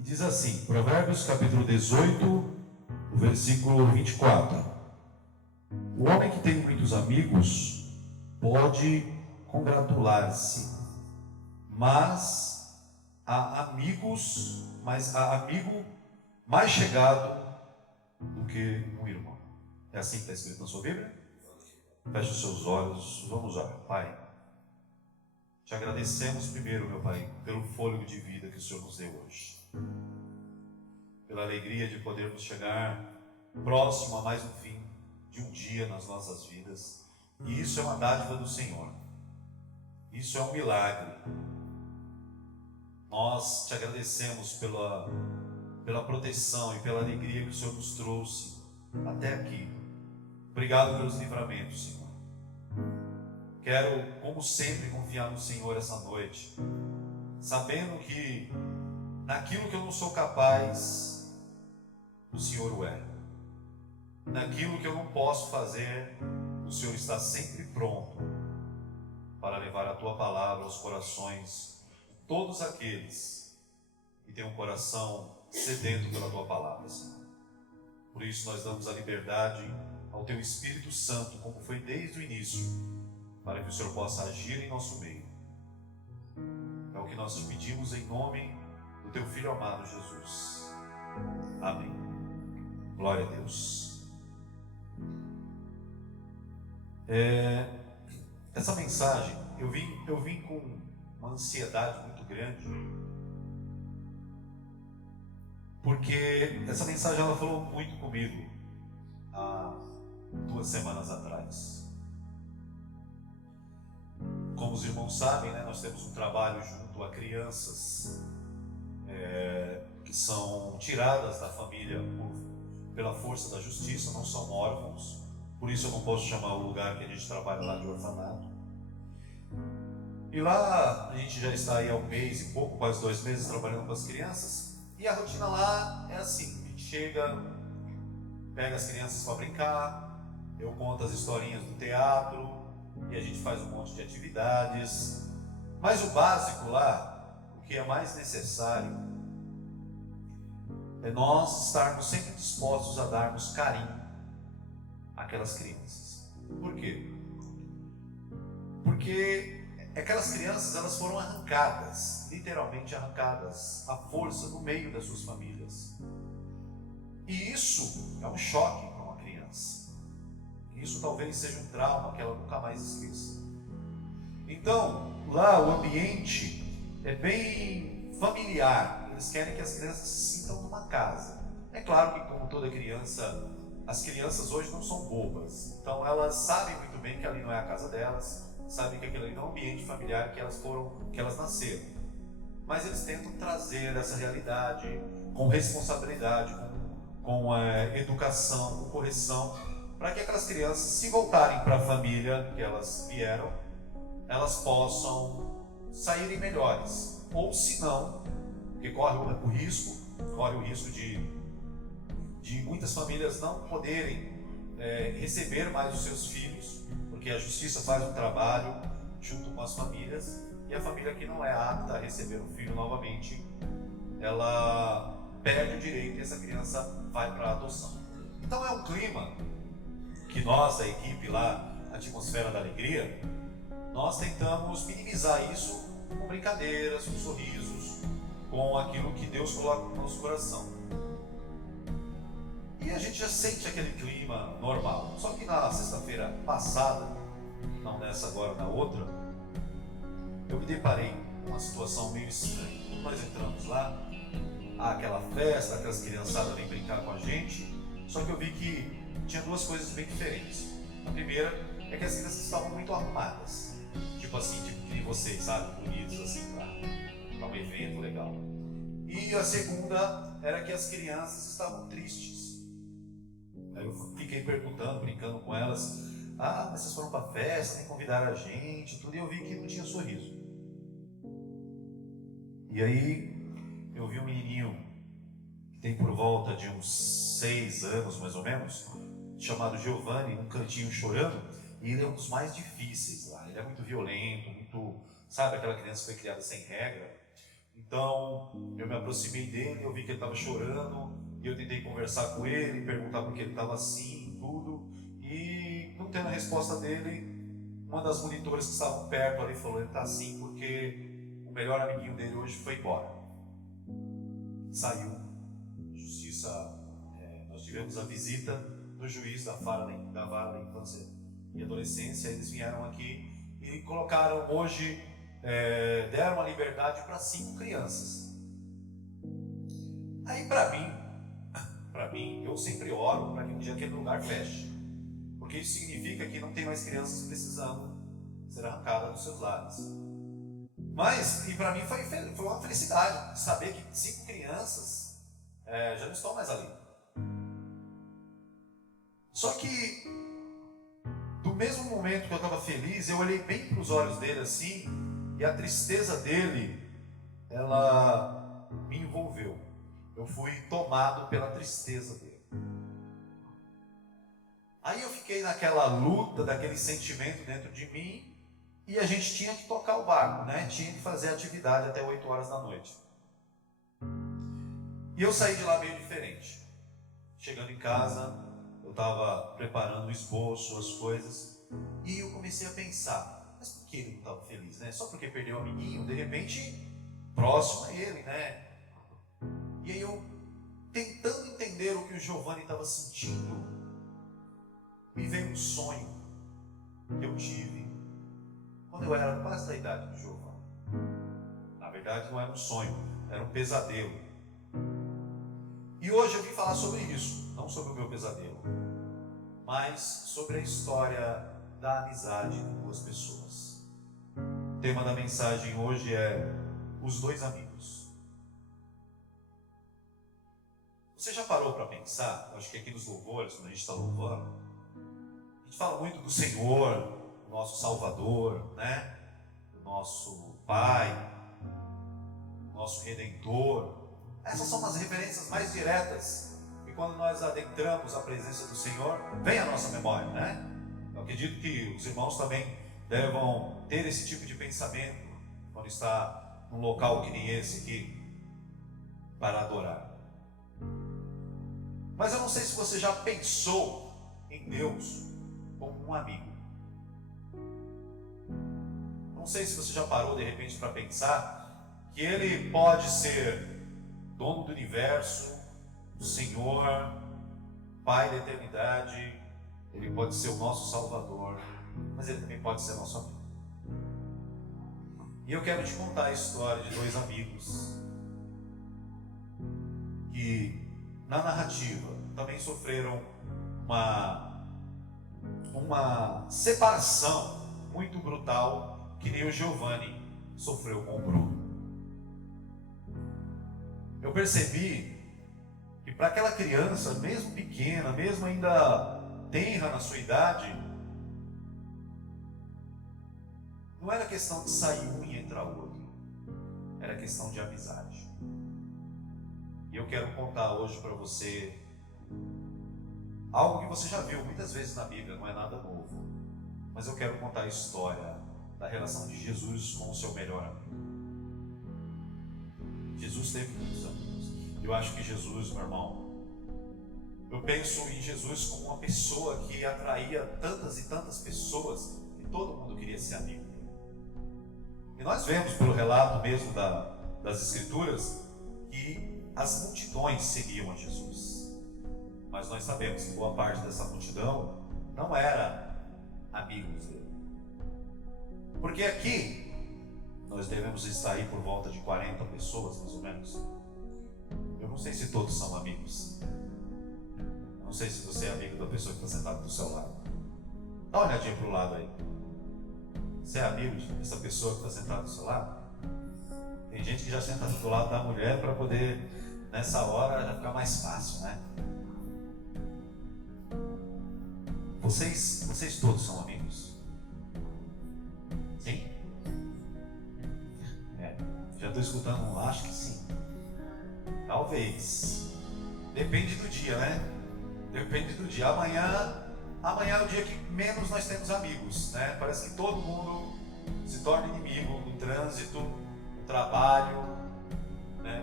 E diz assim, Provérbios capítulo 18, o versículo 24. O homem que tem muitos amigos pode congratular-se, mas há amigo mais chegado do que um irmão. É assim que está escrito na sua Bíblia? Feche os seus olhos, vamos orar. Pai, te agradecemos primeiro, meu Pai, pelo fôlego de vida que o Senhor nos deu hoje, pela alegria de podermos chegar próximo a mais um fim de um dia nas nossas vidas. E isso é uma dádiva do Senhor, isso é um milagre. Nós te agradecemos pela proteção e pela alegria que o Senhor nos trouxe até aqui. Obrigado pelos livramentos, Senhor. Quero, como sempre, confiar no Senhor essa noite, sabendo que naquilo que eu não sou capaz, o Senhor o é. Naquilo que eu não posso fazer, o Senhor está sempre pronto para levar a Tua palavra aos corações de todos aqueles que têm um coração sedento pela Tua palavra, Senhor. Por isso nós damos a liberdade ao Teu Espírito Santo, como foi desde o início, para que o Senhor possa agir em nosso meio. É o que nós te pedimos em nome do Teu Filho amado Jesus. Amém. Glória a Deus. Essa mensagem, eu vim com uma ansiedade muito grande, porque essa mensagem ela falou muito comigo há 2 semanas atrás. Como os irmãos sabem, né, nós temos um trabalho junto a crianças que são tiradas da família pela força da justiça, não são órfãos. Por isso eu não posso chamar o lugar que a gente trabalha lá de orfanato. E lá a gente já está aí há 1 mês e pouco, quase 2 meses trabalhando com as crianças. E a rotina lá é assim, a gente chega, pega as crianças para brincar, eu conto as historinhas do teatro e a gente faz um monte de atividades. Mas o básico lá, o que é mais necessário, é nós estarmos sempre dispostos a darmos carinho àquelas crianças. Por quê? Porque aquelas crianças, elas foram arrancadas, literalmente arrancadas à força no meio das suas famílias. E isso é um choque para uma criança. Isso talvez seja um trauma que ela nunca mais esqueça. Então, lá o ambiente é bem familiar. Eles querem que as crianças se sintam numa casa. É claro que, como toda criança, as crianças hoje não são bobas. Então elas sabem muito bem que ali não é a casa delas, sabem que aquilo ali não é um ambiente familiar que elas nasceram. Mas eles tentam trazer essa realidade com responsabilidade, com educação, com correção, para que aquelas crianças, se voltarem para a família que elas vieram, elas possam saírem melhores. Ou se não, porque corre o risco de muitas famílias não poderem receber mais os seus filhos, porque a justiça faz um trabalho junto com as famílias, e a família que não é apta a receber o filho novamente, ela perde o direito e essa criança vai para a adoção. Então é um clima que nós, da equipe lá, Atmosfera da Alegria, nós tentamos minimizar isso com brincadeiras, com sorrisos, com aquilo que Deus coloca no nosso coração. E a gente já sente aquele clima normal. Só que na sexta-feira passada, não nessa agora, na outra, eu me deparei com uma situação meio estranha. Quando nós entramos lá, há aquela festa, aquelas criançadas vêm brincar com a gente, só que eu vi que tinha 2 coisas bem diferentes. A primeira é que as crianças estavam muito arrumadas, tipo que nem vocês, sabe, bonitos assim, para um evento legal. E a segunda era que as crianças estavam tristes. Aí eu fiquei perguntando, brincando com elas: mas vocês foram para a festa, nem convidaram a gente, tudo, e eu vi que não tinha sorriso. E aí eu vi um menininho que tem por volta de uns 6 anos mais ou menos, chamado Giovanni, num cantinho chorando, e ele é um dos mais difíceis lá. Ele é muito violento, muito, sabe, aquela criança que foi criada sem regra. Então, eu me aproximei dele, eu vi que ele estava chorando, e eu tentei conversar com ele, perguntar por que ele estava assim, tudo, e não tendo a resposta dele, uma das monitoras que estavam perto ali falou: ele está assim porque o melhor amiguinho dele hoje foi embora. Saiu. Justiça, nós tivemos a visita do juiz da vara da infância e adolescência. Eles vieram aqui e colocaram hoje, deram a liberdade para 5 crianças. Aí para mim, eu sempre oro para que um dia aquele lugar feche, porque isso significa que não tem mais crianças precisando ser arrancadas dos seus lares. Mas, e para mim foi uma felicidade saber que 5 crianças já não estão mais ali. Só que, do mesmo momento que eu estava feliz, eu olhei bem para os olhos dele assim, e a tristeza dele, ela me envolveu. Eu fui tomado pela tristeza dele. Aí eu fiquei naquela luta, daquele sentimento dentro de mim, e a gente tinha que tocar o barco, né? Tinha que fazer atividade até 8 horas da noite. E eu saí de lá meio diferente. Chegando em casa, eu estava preparando o esboço, as coisas, e eu comecei a pensar: mas por que ele não estava feliz, né? Só porque perdeu o amiguinho, de repente, próximo a ele, né? E aí eu, tentando entender o que o Giovanni estava sentindo, me veio um sonho que eu tive quando eu era quase da idade do Giovanni. Na verdade, não era um sonho, era um pesadelo. E hoje eu vim falar sobre isso, não sobre o meu pesadelo, mas sobre a história da amizade de 2 pessoas. O tema da mensagem hoje é os 2 amigos. Você já parou para pensar? Eu acho que aqui nos louvores, quando a gente está louvando, a gente fala muito do Senhor, do nosso Salvador, né? Do nosso Pai, do nosso Redentor. Essas são as referências mais diretas, e quando nós adentramos a presença do Senhor, vem à nossa memória, né? Eu acredito que os irmãos também devam ter esse tipo de pensamento quando está num local que nem esse aqui, para adorar. Mas eu não sei se você já pensou em Deus como um amigo. Não sei se você já parou de repente para pensar que Ele pode ser dono do universo, o Senhor, Pai da eternidade. Ele pode ser o nosso Salvador, mas Ele também pode ser nosso amigo. E eu quero te contar a história de 2 amigos que, na narrativa, também sofreram uma separação muito brutal, que nem o Giovanni sofreu com o Bruno. Eu percebi que para aquela criança, mesmo pequena, mesmo ainda tenra na sua idade, não era questão de sair um e entrar outro, era questão de amizade. E eu quero contar hoje para você algo que você já viu muitas vezes na Bíblia, não é nada novo, mas eu quero contar a história da relação de Jesus com o seu melhor amigo. Jesus teve muitos amigos. Eu acho que Jesus, meu irmão, eu penso em Jesus como uma pessoa que atraía tantas e tantas pessoas, e todo mundo queria ser amigo dele. E nós vemos pelo relato mesmo das Escrituras que as multidões seguiam a Jesus. Mas nós sabemos que boa parte dessa multidão não era amigos dele. Porque aqui nós devemos estar aí por volta de 40 pessoas, mais ou menos. Eu não sei se todos são amigos. Eu não sei se você é amigo da pessoa que está sentada do seu lado. Dá uma olhadinha para o lado aí. Você é amigo dessa pessoa que está sentada do seu lado? Tem gente que já senta do lado da mulher para poder, nessa hora, já ficar mais fácil, né? Vocês todos são amigos? Sim? Já estou escutando, acho que sim. Talvez. Depende do dia, né? Depende do dia. Amanhã é o dia que menos nós temos amigos, né? Parece que todo mundo se torna inimigo no trânsito, no trabalho,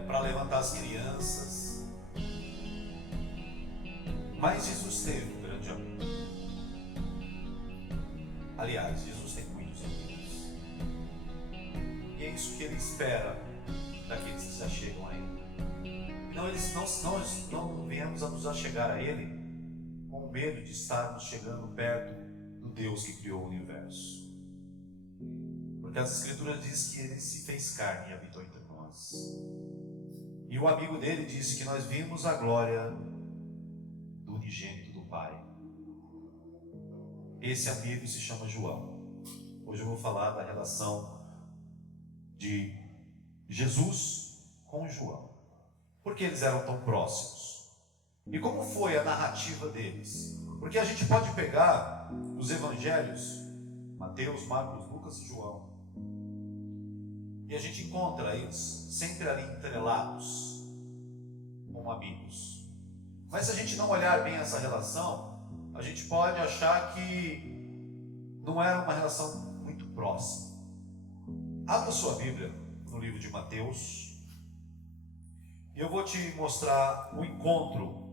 para levantar as crianças. Mas Jesus teve um grande amigo. Aliás, Jesus tem muitos amigos. E é isso que Ele espera daqueles que se achegam a Ele. Nós não viemos a nos achegar a Ele com medo de estarmos chegando perto do Deus que criou o universo. Porque as Escrituras dizem que Ele se fez carne e habitou entre nós. E o amigo dele disse que nós vimos a glória do unigênito do Pai. Esse amigo se chama João. Hoje eu vou falar da relação de Jesus com João. Por que eles eram tão próximos? E como foi a narrativa deles? Porque a gente pode pegar os evangelhos, Mateus, Marcos, Lucas e João, e a gente encontra eles sempre ali entrelados como amigos. Mas se a gente não olhar bem essa relação, a gente pode achar que não era uma relação muito próxima. Abra sua Bíblia no livro de Mateus e eu vou te mostrar o encontro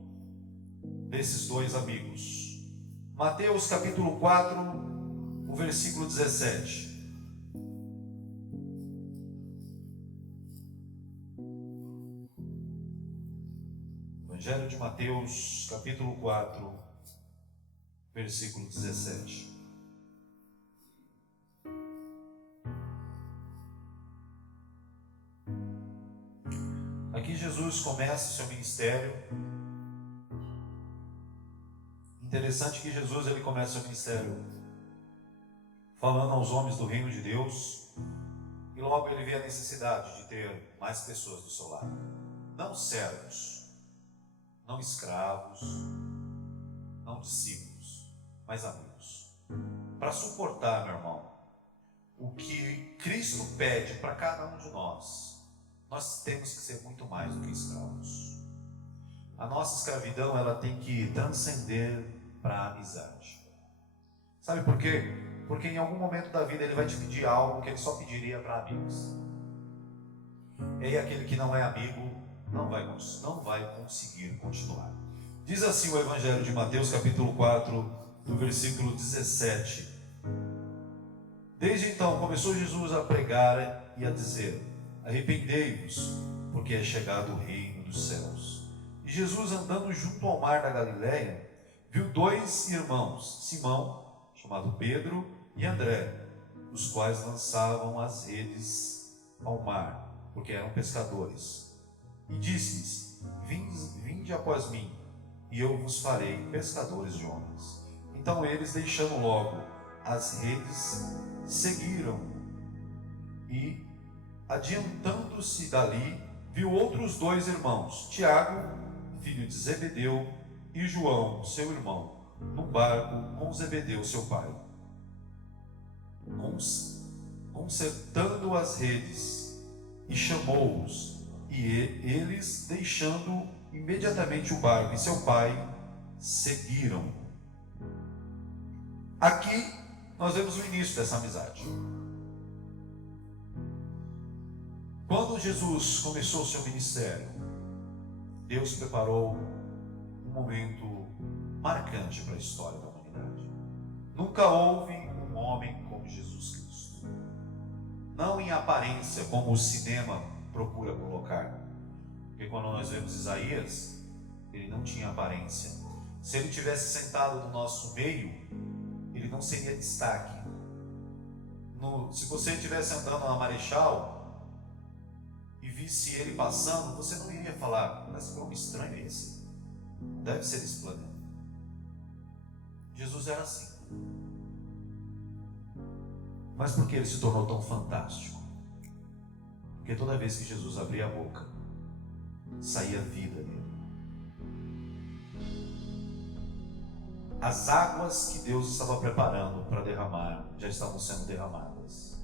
desses dois amigos. Mateus capítulo 4, o versículo 17. Evangelho de Mateus capítulo 4, versículo 17. Aqui Jesus começa o seu ministério. Interessante que Jesus ele começa o ministério falando aos homens do reino de Deus, e logo ele vê a necessidade de ter mais pessoas do seu lado. Não servos, não escravos, não discípulos, mas amigos. Para suportar, meu irmão, o que Cristo pede para cada um de nós temos que ser muito mais do que escravos. A nossa escravidão ela tem que transcender para a amizade. Sabe por quê? Porque em algum momento da vida ele vai te pedir algo que ele só pediria para amigos. E aí aquele que não é amigo não vai conseguir continuar. Diz assim o Evangelho de Mateus capítulo 4, do versículo 17. Desde então começou Jesus a pregar e a dizer: arrependei-vos, porque é chegado o reino dos céus. E Jesus, andando junto ao mar da Galileia, viu dois irmãos, Simão, chamado Pedro, e André, os quais lançavam as redes ao mar, porque eram pescadores. E disse-lhes: vinde após mim, e eu vos farei pescadores de homens. Então eles, deixando logo as redes, seguiram. E, adiantando-se dali, viu outros dois irmãos, Tiago, filho de Zebedeu, e João, seu irmão, num barco com Zebedeu, seu pai, consertando as redes, e chamou-os. E eles, deixando imediatamente o barco e seu pai, seguiram. Aqui nós vemos o início dessa amizade. Quando Jesus começou o seu ministério, Deus preparou um momento marcante para a história da humanidade. Nunca houve um homem como Jesus Cristo. Não em aparência, como o cinema procura colocar. Porque quando nós vemos Isaías, ele não tinha aparência. Se ele tivesse sentado no nosso meio, ele não seria destaque. Se você estivesse andando na Marechal e visse ele passando, você não iria falar: mas como estranho é esse? Deve ser esse planeta. Jesus era assim. Mas por que ele se tornou tão fantástico? Porque toda vez que Jesus abria a boca, saía vida dele. As águas que Deus estava preparando para derramar já estavam sendo derramadas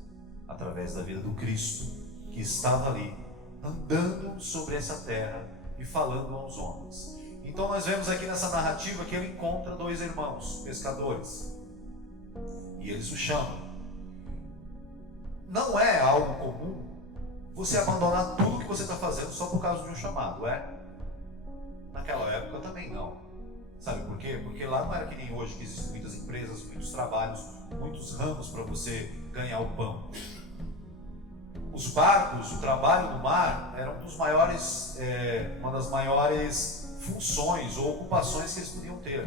através da vida do Cristo, que estava ali andando sobre essa terra e falando aos homens. Então nós vemos aqui nessa narrativa que ele encontra dois irmãos pescadores e eles o chamam. Não é algo comum você abandonar tudo que você está fazendo só por causa de um chamado, é? Naquela época também não. Sabe por quê? Porque lá não era que nem hoje, que existem muitas empresas, muitos trabalhos, muitos ramos para você ganhar o pão. Os barcos, o trabalho no mar, era uma das maiores funções ou ocupações que eles podiam ter.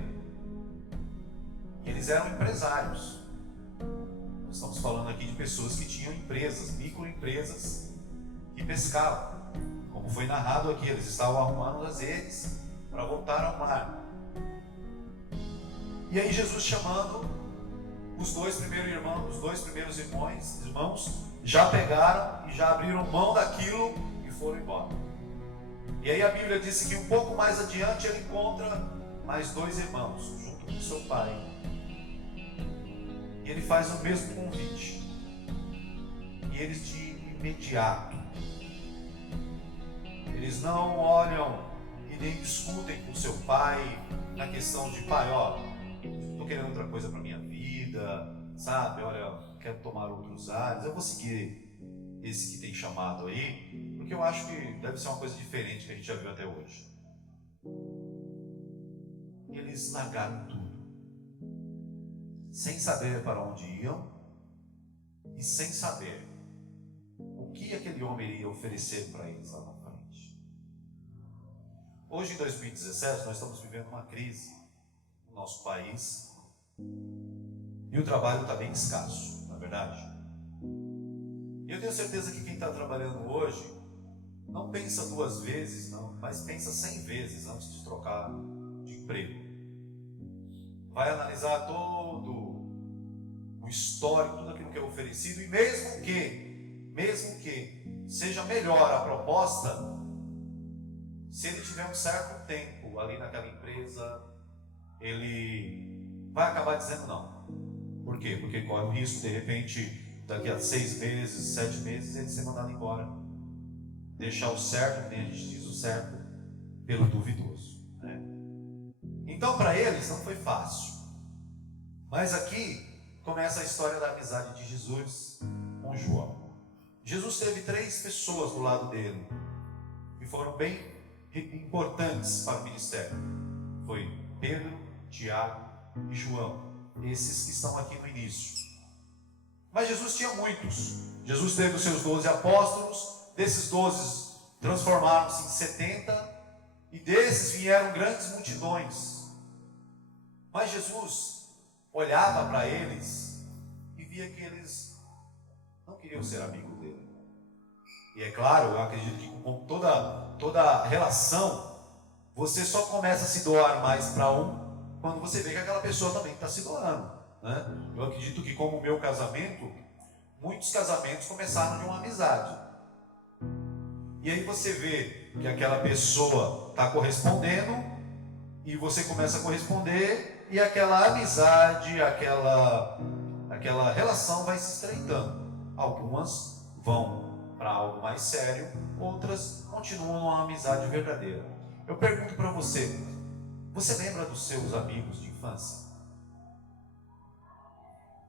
E eles eram empresários. Nós estamos falando aqui de pessoas que tinham empresas, microempresas, que pescavam. Como foi narrado aqui, eles estavam arrumando as redes para voltar ao mar. E aí Jesus chamando os dois primeiros irmãos, já pegaram e já abriram mão daquilo e foram embora. E aí a Bíblia disse que um pouco mais adiante ele encontra mais dois irmãos, junto com seu pai. E ele faz o mesmo convite. E eles de imediato, eles não olham e nem discutem com seu pai na questão de pai, ó, estou querendo outra coisa para minha vida, sabe, olha, quero tomar outros ares, eu vou seguir esse que tem chamado aí, porque eu acho que deve ser uma coisa diferente que a gente já viu até hoje. E eles largaram tudo, sem saber para onde iam e sem saber o que aquele homem iria oferecer para eles lá na frente. Hoje, em 2017, nós estamos vivendo uma crise no nosso país e o trabalho está bem escasso, na verdade. E eu tenho certeza que quem está trabalhando hoje não pensa duas vezes, não, mas pensa 100 vezes antes de trocar de emprego. Vai analisar todo o histórico, tudo aquilo que é oferecido, e mesmo que seja melhor a proposta, se ele tiver um certo tempo ali naquela empresa, ele vai acabar dizendo não. Por quê? Porque corre o risco, de repente, daqui a 6 meses, 7 meses, ele ser mandado embora. Deixar o certo, nem a gente diz o certo, pelo duvidoso, né? Então, para eles não foi fácil. Mas aqui começa a história da amizade de Jesus com João. Jesus teve 3 pessoas do lado dele que foram bem importantes para o ministério. Foi Pedro, Tiago e João, esses que estão aqui no início. Mas Jesus tinha muitos. Jesus teve os seus 12 apóstolos, desses 12 transformaram-se em 70, e desses vieram grandes multidões. Mas Jesus olhava para eles e via que eles não queriam ser amigos dele. E é claro, eu acredito que com toda relação, você só começa a se doar mais para um quando você vê que aquela pessoa também está se doando, né? Eu acredito que, como o meu casamento, muitos casamentos começaram de uma amizade. E aí você vê que aquela pessoa está correspondendo, e você começa a corresponder, e aquela amizade, aquela relação vai se estreitando. Algumas vão para algo mais sério, outras continuam numa amizade verdadeira. Eu pergunto para você, você lembra dos seus amigos de infância?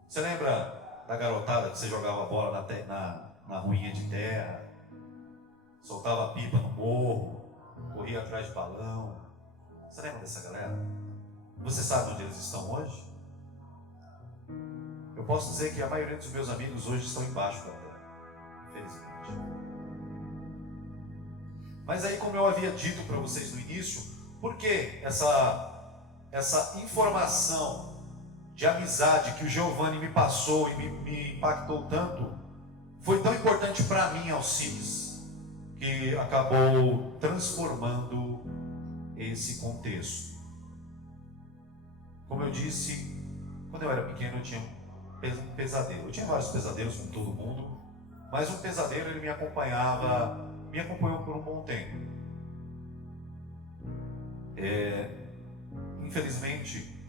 Você lembra da garotada que você jogava bola na ruinha de terra, soltava pipa no morro, corria atrás de balão? Você lembra dessa galera? Você sabe onde eles estão hoje? Eu posso dizer que a maioria dos meus amigos hoje estão embaixo da terra, infelizmente. Mas aí, como eu havia dito para vocês no início, por que essa informação de amizade que o Giovanni me passou e me impactou tanto, foi tão importante para mim, Alcides, que acabou transformando esse contexto. Como eu disse, quando eu era pequeno eu tinha um pesadelo. Eu tinha vários pesadelos com todo mundo, mas um pesadelo ele me acompanhou por um bom tempo. Infelizmente,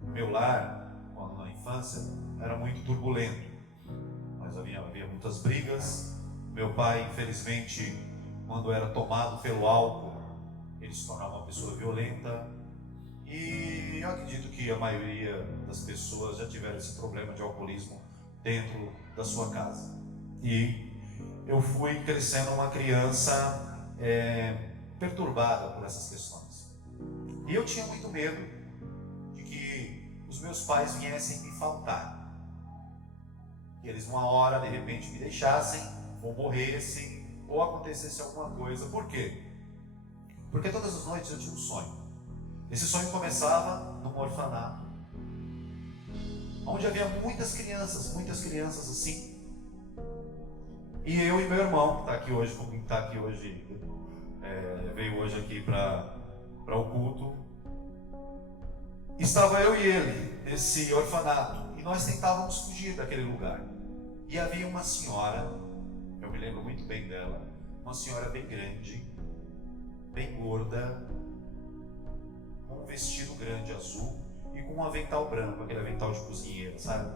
o meu lar, quando na infância, era muito turbulento. Mas havia muitas brigas. Meu pai, infelizmente, quando era tomado pelo álcool, ele se tornava uma pessoa violenta. E eu acredito que a maioria das pessoas já tiveram esse problema de alcoolismo dentro da sua casa. E eu fui crescendo uma criança perturbada por essas questões. E eu tinha muito medo de que os meus pais viessem me faltar. Que eles uma hora, de repente, me deixassem, ou morressem, ou acontecesse alguma coisa. Por quê? Porque todas as noites eu tinha um sonho. Esse sonho começava num orfanato, onde havia muitas crianças assim. E eu e meu irmão, que está aqui hoje, veio hoje aqui para o culto, estava eu e ele nesse orfanato, e nós tentávamos fugir daquele lugar. E havia uma senhora, eu me lembro muito bem dela, uma senhora bem grande, bem gorda, com um vestido grande azul e com um avental branco, aquele avental de cozinheira, sabe?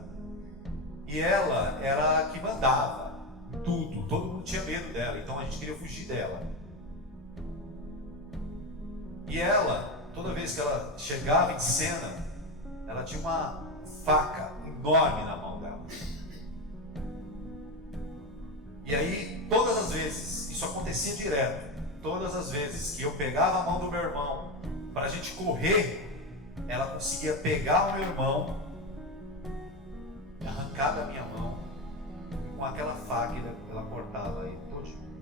E ela era a que mandava em tudo, todo mundo tinha medo dela, então a gente queria fugir dela. E ela, toda vez que ela chegava em cena, ela tinha uma faca enorme na mão dela. E aí, todas as vezes, isso acontecia direto, todas as vezes que eu pegava a mão do meu irmão para a gente correr, ela conseguia pegar o meu irmão, arrancar da minha mão, e com aquela faca ela cortava ele todinho.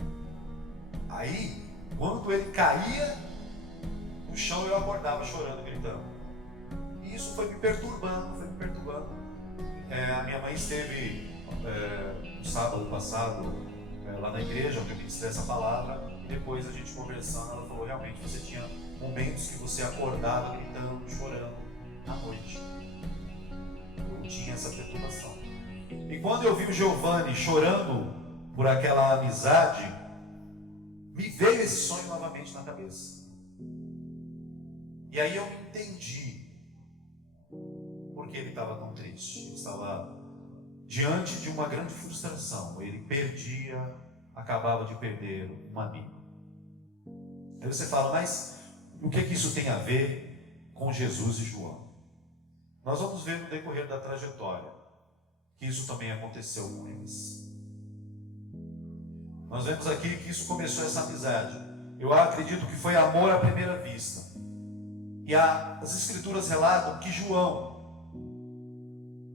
Aí, quando ele caía no chão, eu acordava chorando, gritando. E isso foi me perturbando. A minha mãe esteve no sábado passado lá na igreja, onde eu ministrei essa palavra, e depois a gente conversando, ela falou: realmente você tinha momentos que você acordava gritando, chorando à noite. Eu tinha essa perturbação. E quando eu vi o Giovanni chorando por aquela amizade, me veio esse sonho novamente na cabeça. E aí eu entendi porque ele estava tão triste. Ele estava diante de uma grande frustração. Ele acabava de perder um amigo. Aí você fala: mas o que isso tem a ver com Jesus e João? Nós vamos ver no decorrer da trajetória que isso também aconteceu com eles. Nós vemos aqui que isso começou, essa amizade. Eu acredito que foi amor à primeira vista. E as escrituras relatam que João,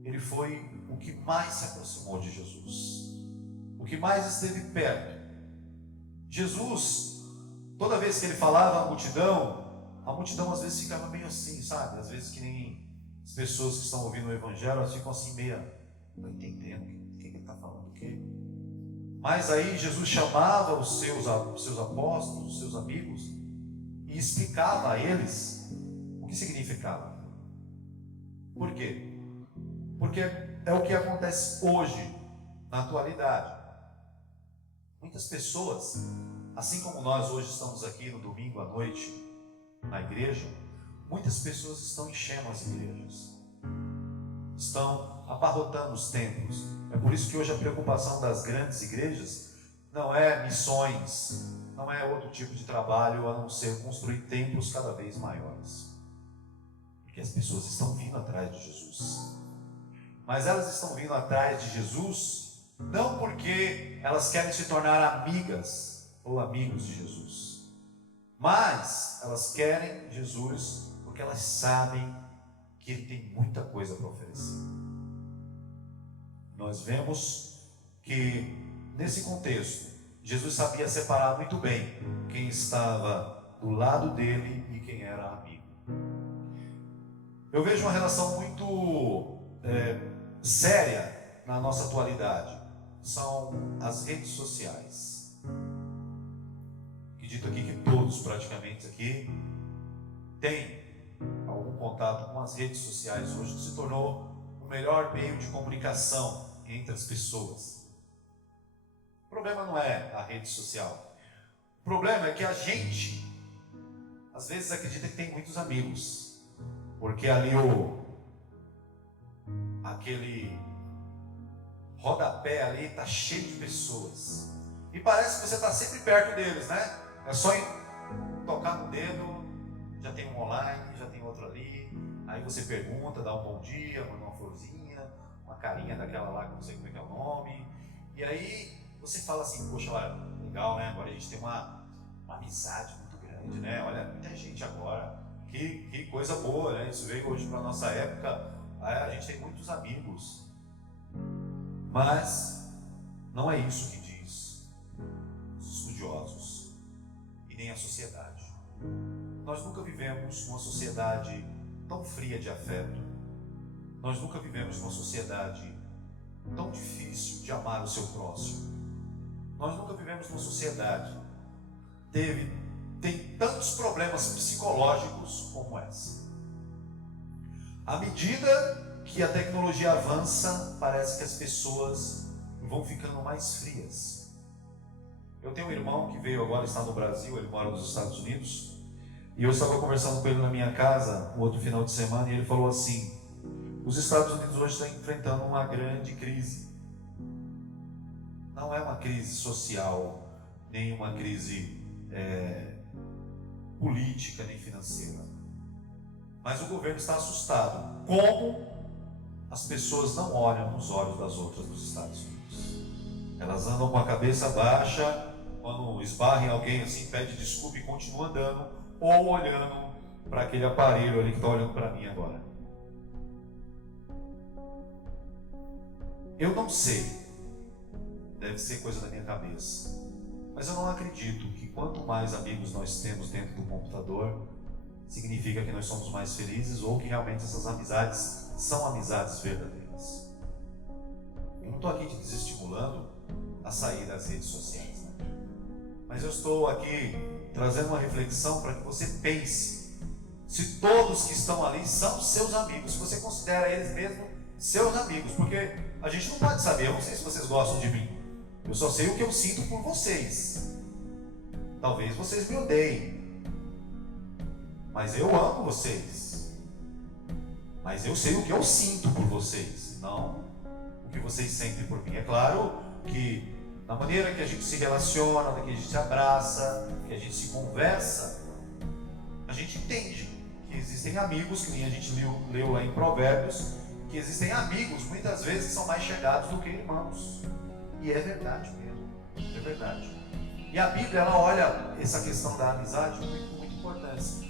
ele foi o que mais se aproximou de Jesus, o que mais esteve perto. Jesus, toda vez que ele falava à multidão, a multidão às vezes ficava meio assim, sabe? Às vezes que nem as pessoas que estão ouvindo o evangelho, elas ficam assim meio, não entendendo o que ele está falando, o quê? Mas aí Jesus chamava os seus apóstolos, os seus amigos, e explicava a eles o que significava. Por quê? Porque é o que acontece hoje, na atualidade. Muitas pessoas, assim como nós hoje estamos aqui no domingo à noite, na igreja, muitas pessoas estão enchendo as igrejas, estão abarrotando os templos. É por isso que hoje a preocupação das grandes igrejas não é missões, não é outro tipo de trabalho, a não ser construir templos cada vez maiores. Porque as pessoas estão vindo atrás de Jesus. Mas elas estão vindo atrás de Jesus não porque elas querem se tornar amigas ou amigos de Jesus, mas elas querem Jesus porque elas sabem que Ele tem muita coisa para oferecer. Nós vemos que nesse contexto Jesus sabia separar muito bem quem estava do lado dele e quem era amigo. Eu vejo uma relação muito séria na nossa atualidade. São as redes sociais. Acredito aqui que todos praticamente aqui têm algum contato com as redes sociais hoje, que se tornou o melhor meio de comunicação entre as pessoas. O problema não é a rede social. O problema é que a gente às vezes acredita que tem muitos amigos, porque ali aquele rodapé ali está cheio de pessoas, e parece que você está sempre perto deles, né? É só tocar no dedo, já tem um online, já tem outro ali, aí você pergunta, dá um bom dia, manda uma florzinha, uma carinha daquela lá que não sei como é que é o nome, e aí você fala assim, poxa, olha, legal, né? Agora a gente tem uma amizade muito grande, né? Olha, muita gente agora, que coisa boa, né? Isso veio hoje para a nossa época, a gente tem muitos amigos. Mas não é isso que diz os estudiosos e nem a sociedade. Nós nunca vivemos numa sociedade tão fria de afeto. Nós nunca vivemos numa sociedade tão difícil de amar o seu próximo. Nós nunca vivemos numa sociedade que tem tantos problemas psicológicos como essa. À medida que a tecnologia avança, parece que as pessoas vão ficando mais frias. Eu tenho um irmão que veio agora, está no Brasil, ele mora nos Estados Unidos, e eu estava conversando com ele na minha casa, no outro final de semana, e ele falou assim: os Estados Unidos hoje estão enfrentando uma grande crise. Não é uma crise social, nem uma crise política, nem financeira. Mas o governo está assustado. Como as pessoas não olham nos olhos das outras nos Estados Unidos. Elas andam com a cabeça baixa, quando esbarram em alguém assim, pede desculpa e continua andando, ou olhando para aquele aparelho ali que está olhando para mim agora. Eu não sei, deve ser coisa da minha cabeça, mas eu não acredito que quanto mais amigos nós temos dentro do computador, significa que nós somos mais felizes ou que realmente essas amizades são amizades verdadeiras. Eu não estou aqui te desestimulando a sair das redes sociais, né? Mas eu estou aqui trazendo uma reflexão para que você pense se todos que estão ali são seus amigos, se você considera eles mesmo seus amigos, porque a gente não pode saber. Eu não sei se vocês gostam de mim, eu só sei o que eu sinto por vocês. Talvez vocês me odeiem, mas eu amo vocês. Mas eu sei o que eu sinto por vocês, não o que vocês sentem por mim. É claro que na maneira que a gente se relaciona, que a gente se abraça, que a gente se conversa, a gente entende que existem amigos, que nem a gente leu lá em Provérbios, que existem amigos, muitas vezes, que são mais chegados do que irmãos. E é verdade mesmo, é verdade. E a Bíblia, ela olha essa questão da amizade com muita importância.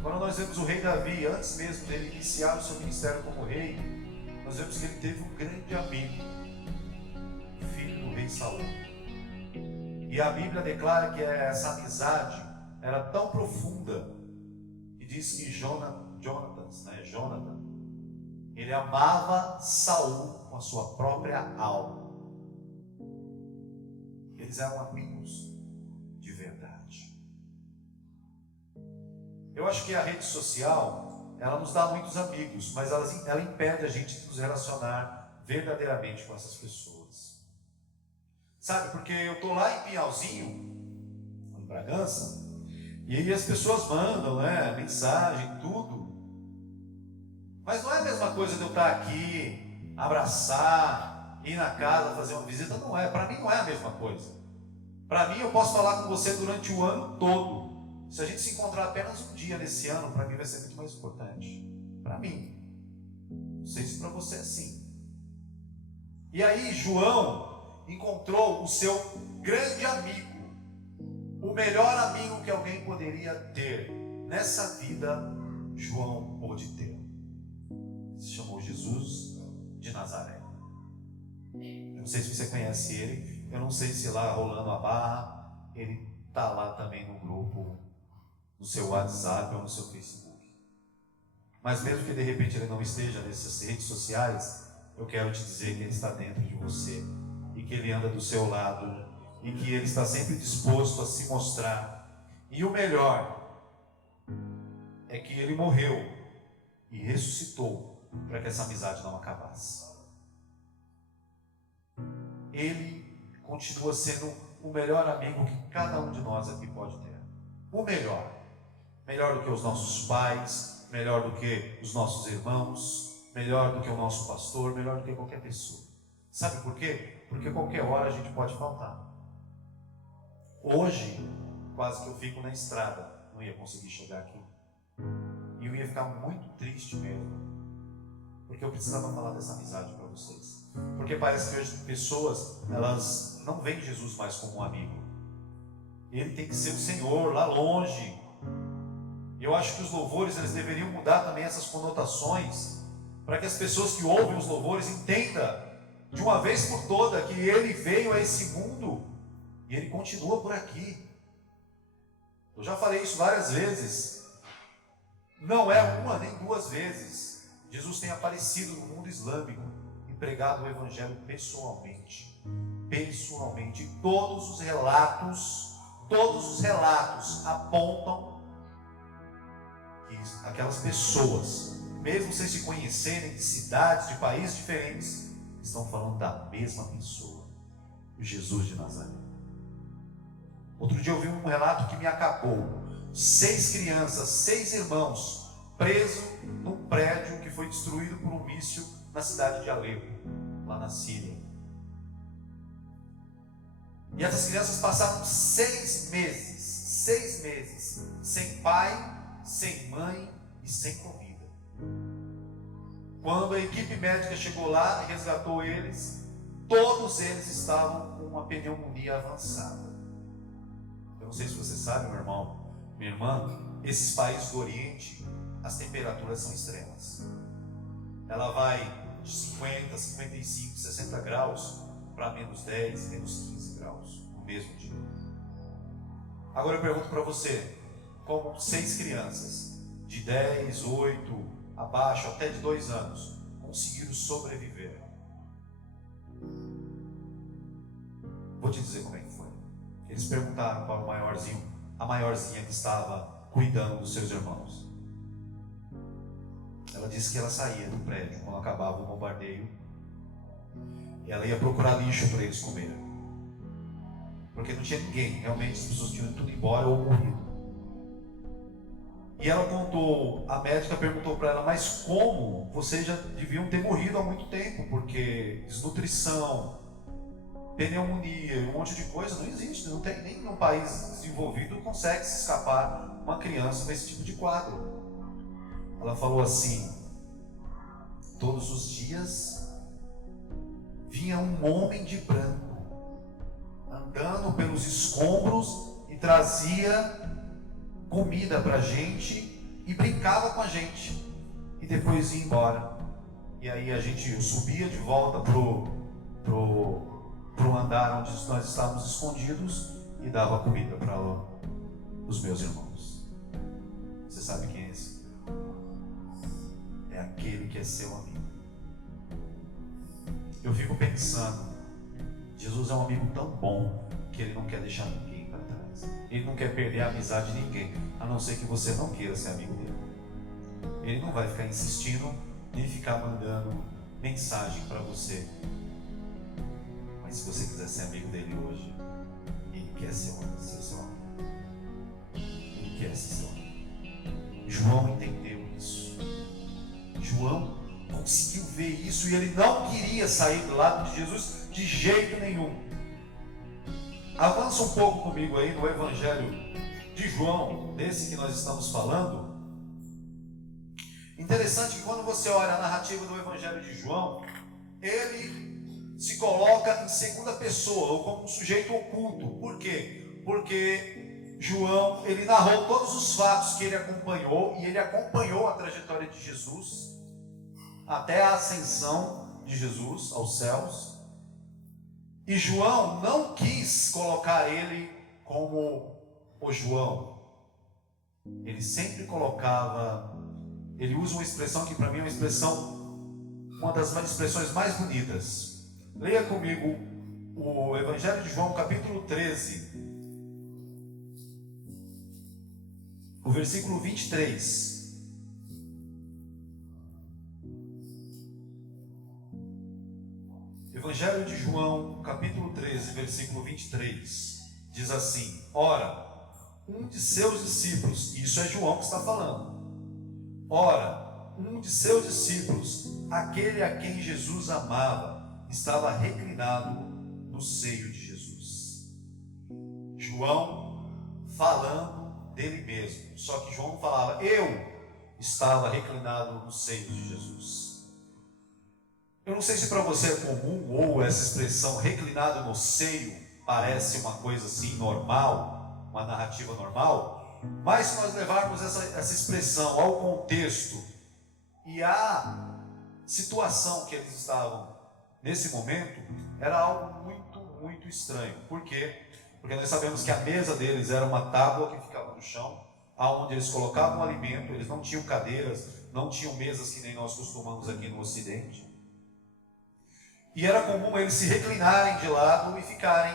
Quando nós vemos o rei Davi, antes mesmo dele iniciar o seu ministério como rei, nós vemos que ele teve um grande amigo, filho do rei Saul. E a Bíblia declara que essa amizade era tão profunda, que diz que Jonathan, ele amava Saul com a sua própria alma. Eles eram amigos de verdade. Eu acho que a rede social, ela nos dá muitos amigos, mas ela impede a gente de nos relacionar verdadeiramente com essas pessoas. Sabe, porque eu estou lá em Pinhalzinho, em Bragança, e aí as pessoas mandam, né, mensagem, tudo. Mas não é a mesma coisa de eu estar aqui, abraçar, ir na casa, fazer uma visita. Não é, para mim não é a mesma coisa. Para mim, eu posso falar com você durante o ano todo. Se a gente se encontrar apenas um dia nesse ano, para mim vai ser muito mais importante. Para mim. Não sei se para você é assim. E aí, João encontrou o seu grande amigo, o melhor amigo que alguém poderia ter. Nessa vida, João pôde ter. Se chamou Jesus de Nazaré. Eu não sei se você conhece ele. Eu não sei se lá rolando a barra, ele está lá também no grupo, no seu WhatsApp ou no seu Facebook. Mas mesmo que de repente ele não esteja nessas redes sociais, eu quero te dizer que ele está dentro de você e que ele anda do seu lado e que ele está sempre disposto a se mostrar. E o melhor é que ele morreu e ressuscitou para que essa amizade não acabasse. Ele continua sendo o melhor amigo que cada um de nós aqui pode ter. O melhor. Melhor do que os nossos pais, melhor do que os nossos irmãos, melhor do que o nosso pastor, melhor do que qualquer pessoa. Sabe por quê? Porque qualquer hora a gente pode faltar. Hoje, quase que eu fico na estrada, não ia conseguir chegar aqui. E eu ia ficar muito triste mesmo, porque eu precisava falar dessa amizade para vocês. Porque parece que hoje pessoas, elas não veem Jesus mais como um amigo. Ele tem que ser o Senhor lá longe. Eu acho que os louvores, eles deveriam mudar também essas conotações, para que as pessoas que ouvem os louvores entendam de uma vez por toda que Ele veio a esse mundo e Ele continua por aqui. Eu já falei isso várias vezes. Não é uma nem duas vezes. Jesus tem aparecido no mundo islâmico e pregado o Evangelho pessoalmente. Pessoalmente. Todos os relatos apontam que aquelas pessoas, mesmo sem se conhecerem, de cidades, de países diferentes, estão falando da mesma pessoa, o Jesus de Nazaré. Outro dia eu vi um relato que me acabou. 6 crianças, 6 irmãos, presos num prédio que foi destruído por um míssil na cidade de Alepo, lá na Síria. E essas crianças passaram 6 meses, sem pai, sem mãe e sem comida. Quando a equipe médica chegou lá e resgatou eles, todos eles estavam com uma pneumonia avançada. Eu não sei se você sabe, meu irmão, minha irmã, esses países do Oriente, as temperaturas são extremas. Ela vai de 50, 55, 60 graus para menos 10, menos 15 graus no mesmo dia. Agora eu pergunto para você, como 6 crianças de 10, 8, abaixo, até de 2 anos, conseguiram sobreviver? Vou te dizer como é que foi. Eles perguntaram para o maiorzinho, a maiorzinha que estava cuidando dos seus irmãos. Ela disse que ela saía do prédio quando acabava o bombardeio e ela ia procurar lixo para eles comerem, porque não tinha ninguém, realmente as pessoas tinham tudo embora ou morrido. E ela contou, a médica perguntou para ela, mas como? Vocês já deviam ter morrido há muito tempo, porque desnutrição, pneumonia, um monte de coisa não existe, não tem, nem num país desenvolvido consegue se escapar uma criança com esse tipo de quadro. Ela falou assim, todos os dias vinha um homem de branco, andando pelos escombros e trazia comida pra gente e brincava com a gente e depois ia embora. E aí a gente subia de volta pro andar onde nós estávamos escondidos e dava comida para os meus irmãos. Você sabe quem é esse? É aquele que é seu amigo. Eu fico pensando, Jesus é um amigo tão bom que Ele não quer deixar ninguém para trás. Ele não quer perder a amizade de ninguém, a não ser que você não queira ser amigo dele. Ele não vai ficar insistindo nem ficar mandando mensagem para você. Mas se você quiser ser amigo dele hoje, Ele quer ser seu amigo. Ele quer ser seu amigo. João entendeu isso. João conseguiu ver isso e ele não queria sair do lado de Jesus de jeito nenhum. Avança um pouco comigo aí no Evangelho de João, desse que nós estamos falando. Interessante que quando você olha a narrativa do Evangelho de João, ele se coloca em segunda pessoa, ou como um sujeito oculto. Por quê? Porque João, ele narrou todos os fatos que ele acompanhou, e ele acompanhou a trajetória de Jesus até a ascensão de Jesus aos céus. E João não quis colocar ele como o João. Ele sempre colocava, ele usa uma expressão que para mim é uma das expressões mais bonitas. Leia comigo o Evangelho de João, capítulo 13, o versículo 23. Evangelho de João, capítulo 13, versículo 23, diz assim: ora, um de seus discípulos, isso é João que está falando, ora, um de seus discípulos, aquele a quem Jesus amava, estava reclinado no seio de Jesus. João falando dele mesmo, só que João falava, eu estava reclinado no seio de Jesus. Eu não sei se para você é comum ou essa expressão reclinado no seio parece uma coisa assim normal, uma narrativa normal, mas se nós levarmos essa expressão ao contexto e à situação que eles estavam nesse momento, era algo muito, muito estranho. Por quê? Porque nós sabemos que a mesa deles era uma tábua que ficava no chão, aonde eles colocavam o alimento, eles não tinham cadeiras, não tinham mesas que nem nós costumamos aqui no Ocidente. E era comum eles se reclinarem de lado e ficarem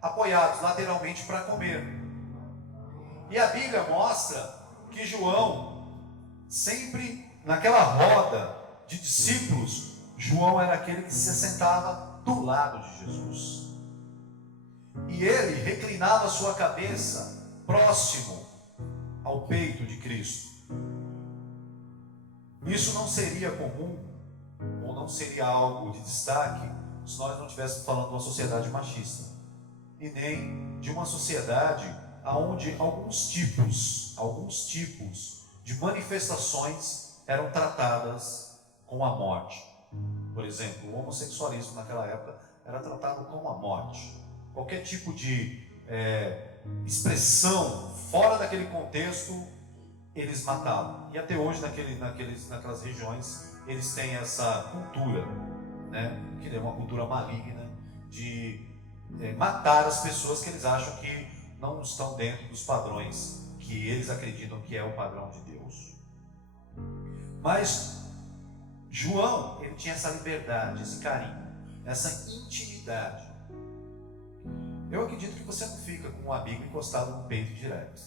apoiados lateralmente para comer. E a Bíblia mostra que João, sempre naquela roda de discípulos, João era aquele que se sentava do lado de Jesus. E ele reclinava sua cabeça próximo ao peito de Cristo. Isso não seria comum, ou não seria algo de destaque, se nós não estivéssemos falando de uma sociedade machista, e nem de uma sociedade onde alguns tipos de manifestações eram tratadas com a morte. Por exemplo, o homossexualismo naquela época era tratado com a morte. Qualquer tipo de expressão fora daquele contexto, eles matavam. E até hoje, naquelas regiões, eles têm essa cultura, né? Que é uma cultura maligna de matar as pessoas que eles acham que não estão dentro dos padrões que eles acreditam que é o padrão de Deus. Mas João, ele tinha essa liberdade, esse carinho, essa intimidade. Eu acredito que você não fica com um amigo encostado no peito direto.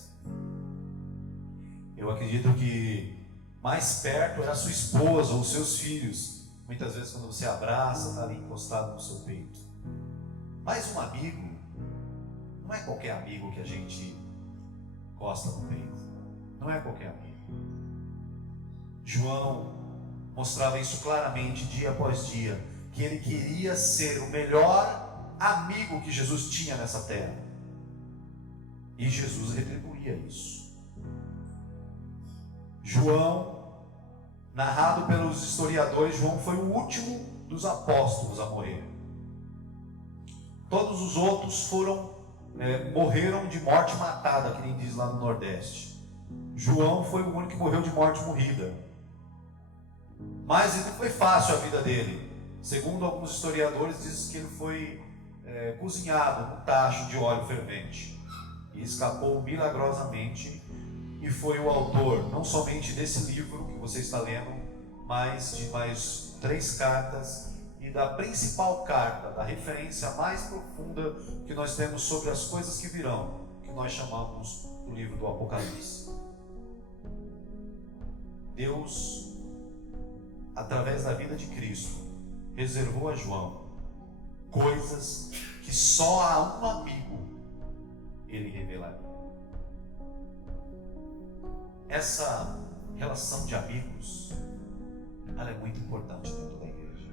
Eu acredito que mais perto é a sua esposa ou os seus filhos. Muitas vezes quando você abraça, está ali encostado no seu peito. Mas um amigo, não é qualquer amigo que a gente encosta no peito. Não é qualquer amigo. João mostrava isso claramente dia após dia, que ele queria ser o melhor amigo que Jesus tinha nessa terra. E Jesus retribuía isso. João, narrado pelos historiadores, João foi o último dos apóstolos a morrer. Todos os outros morreram de morte matada, que nem diz lá no Nordeste. João foi o único que morreu de morte morrida. Mas não foi fácil a vida dele. Segundo alguns historiadores, diz que ele foi cozinhado num tacho de óleo fervente e escapou milagrosamente. E foi o autor, não somente desse livro que você está lendo, mas de mais 3 cartas, e da principal carta, da referência mais profunda que nós temos sobre as coisas que virão, que nós chamamos do livro do Apocalipse. Deus, através da vida de Cristo, reservou a João coisas que só a um amigo ele revelaria. Essa relação de amigos, ela é muito importante dentro da igreja.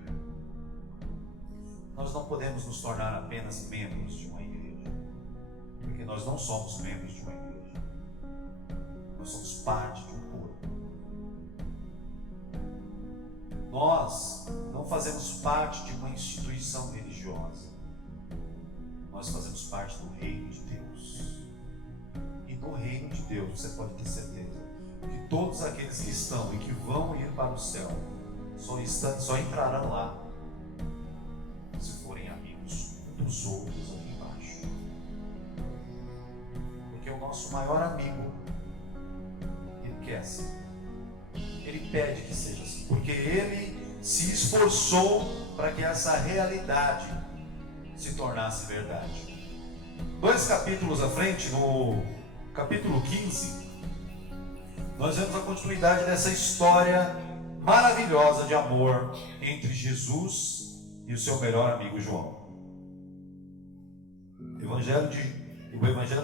Nós não podemos nos tornar apenas membros de uma igreja, porque nós não somos membros de uma igreja. Nós somos parte de um corpo. Nós não fazemos parte de uma instituição religiosa. Nós fazemos parte do reino de Deus. E no reino de Deus, você pode ter certeza que todos aqueles que estão e que vão ir para o céu só entrarão lá se forem amigos dos outros aqui embaixo. Porque o nosso maior amigo, ele quer assim. Ele pede que seja assim, porque ele se esforçou para que essa realidade se tornasse verdade. 2 capítulos à frente, no capítulo 15, nós vemos a continuidade dessa história maravilhosa de amor entre Jesus e o seu melhor amigo João. O Evangelho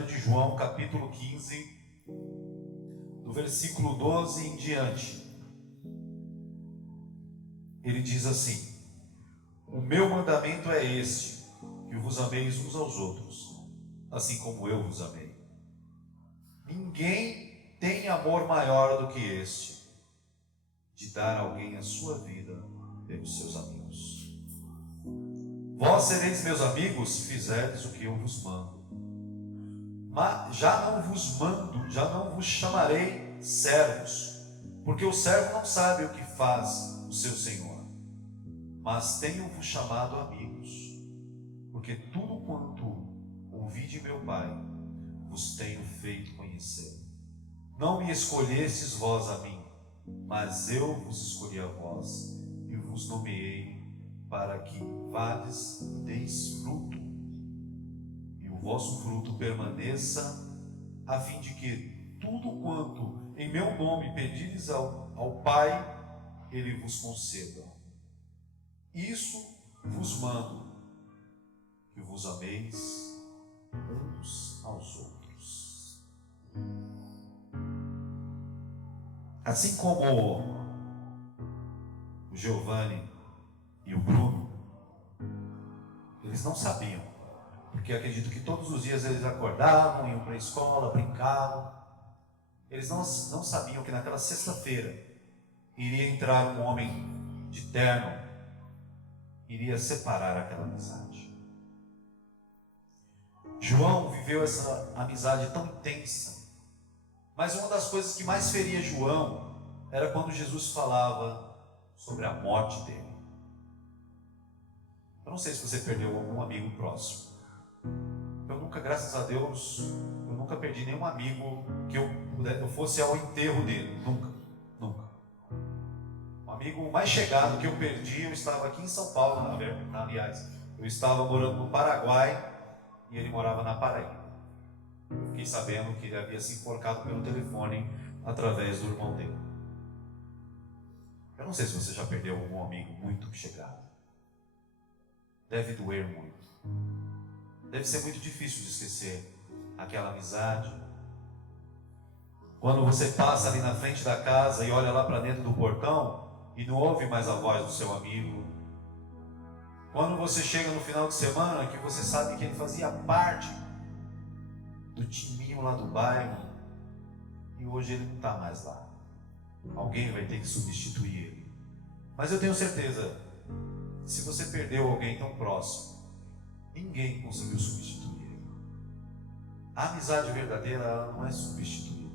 de João, capítulo 15, do versículo 12 em diante. Ele diz assim: o meu mandamento é este, que vos ameis uns aos outros, assim como eu vos amei. Ninguém tem amor maior do que este, de dar a alguém a sua vida pelos seus amigos. Vós sereis meus amigos se fizerdes o que eu vos mando. Mas já não vos chamarei servos, porque o servo não sabe o que faz o seu senhor. Mas tenho-vos chamado amigos, porque tudo quanto ouvi de meu Pai vos tenho feito conhecer. Não me escolhestes vós a mim, mas eu vos escolhi a vós e vos nomeei para que vades e deis fruto, e o vosso fruto permaneça, a fim de que tudo quanto em meu nome pedires ao Pai, Ele vos conceda. Isso vos mando, que vos ameis uns aos outros. Assim como o Giovanni e o Bruno, eles não sabiam, porque acredito que todos os dias eles acordavam, iam para a escola, brincavam. Eles não sabiam que naquela sexta-feira iria entrar um homem de terno, iria separar aquela amizade. João viveu essa amizade tão intensa, mas uma das coisas que mais feria João era quando Jesus falava sobre a morte dele. Eu não sei se você perdeu algum amigo próximo. Eu nunca, graças a Deus, eu nunca perdi nenhum amigo que eu fosse ao enterro dele. Nunca. Um amigo mais chegado que eu perdi, eu estava aqui em São Paulo, aliás, eu estava morando no Paraguai e ele morava na Paraíba. Eu fiquei sabendo que ele havia se enforcado pelo telefone através do irmão dele. Eu não sei se você já perdeu algum amigo muito chegado. Deve doer muito. Deve ser muito difícil de esquecer aquela amizade. Quando você passa ali na frente da casa e olha lá para dentro do portão e não ouve mais a voz do seu amigo. Quando você chega no final de semana que você sabe que ele fazia parte do timinho lá do bairro e hoje ele não está mais lá. Alguém vai ter que substituir ele. Mas eu tenho certeza, se você perdeu alguém tão próximo, ninguém conseguiu substituir ele. A amizade verdadeira, ela não é substituída.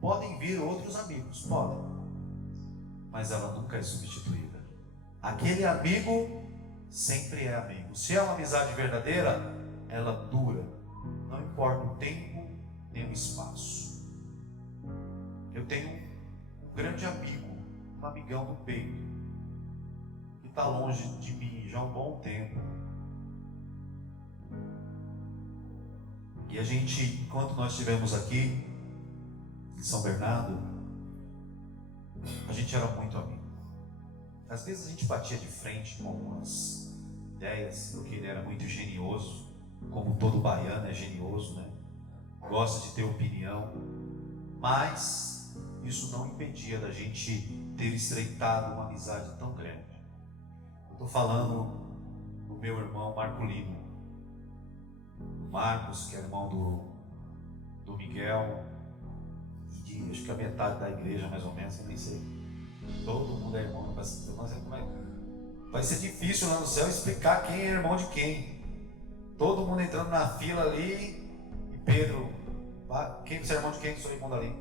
Podem vir outros amigos, podem, mas ela nunca é substituída. Aquele amigo sempre é amigo. Se é uma amizade verdadeira, ela dura, não importa o tempo nem o espaço. Eu tenho um grande amigo, um amigão do peito, que está longe de mim já há um bom tempo. E a gente, enquanto nós estivemos aqui em São Bernardo, a gente era muito amigo. Às vezes a gente batia de frente com algumas ideias, porque ele era muito genioso, como todo baiano é genioso, né? Gosta de ter opinião, mas isso não impedia da gente ter estreitado uma amizade tão grande. Eu estou falando do meu irmão Marcolino, do Marcos, que é irmão do Miguel, e de acho que a metade da igreja, mais ou menos, eu nem sei. Todo mundo é irmão, vai ser difícil lá no céu explicar quem é irmão de quem. Todo mundo entrando na fila ali, e Pedro, quem você é irmão de quem? Sou irmão dali.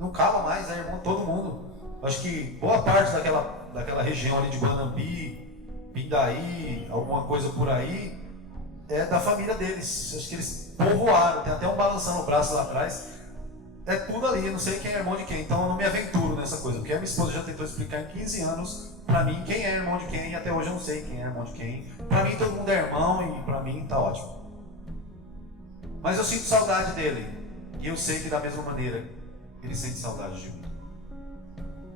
Não cala mais, é irmão de todo mundo. Acho que boa parte daquela região ali de Guanambi, Pindaí, alguma coisa por aí, é da família deles. Acho que eles povoaram, tem até um balançando o braço lá atrás. É tudo ali, eu não sei quem é irmão de quem, então eu não me aventuro nessa coisa, porque a minha esposa já tentou explicar em 15 anos pra mim quem é irmão de quem, e até hoje eu não sei quem é irmão de quem. Pra mim todo mundo é irmão e pra mim tá ótimo. Mas eu sinto saudade dele, e eu sei que da mesma maneira ele sente saudade de mim.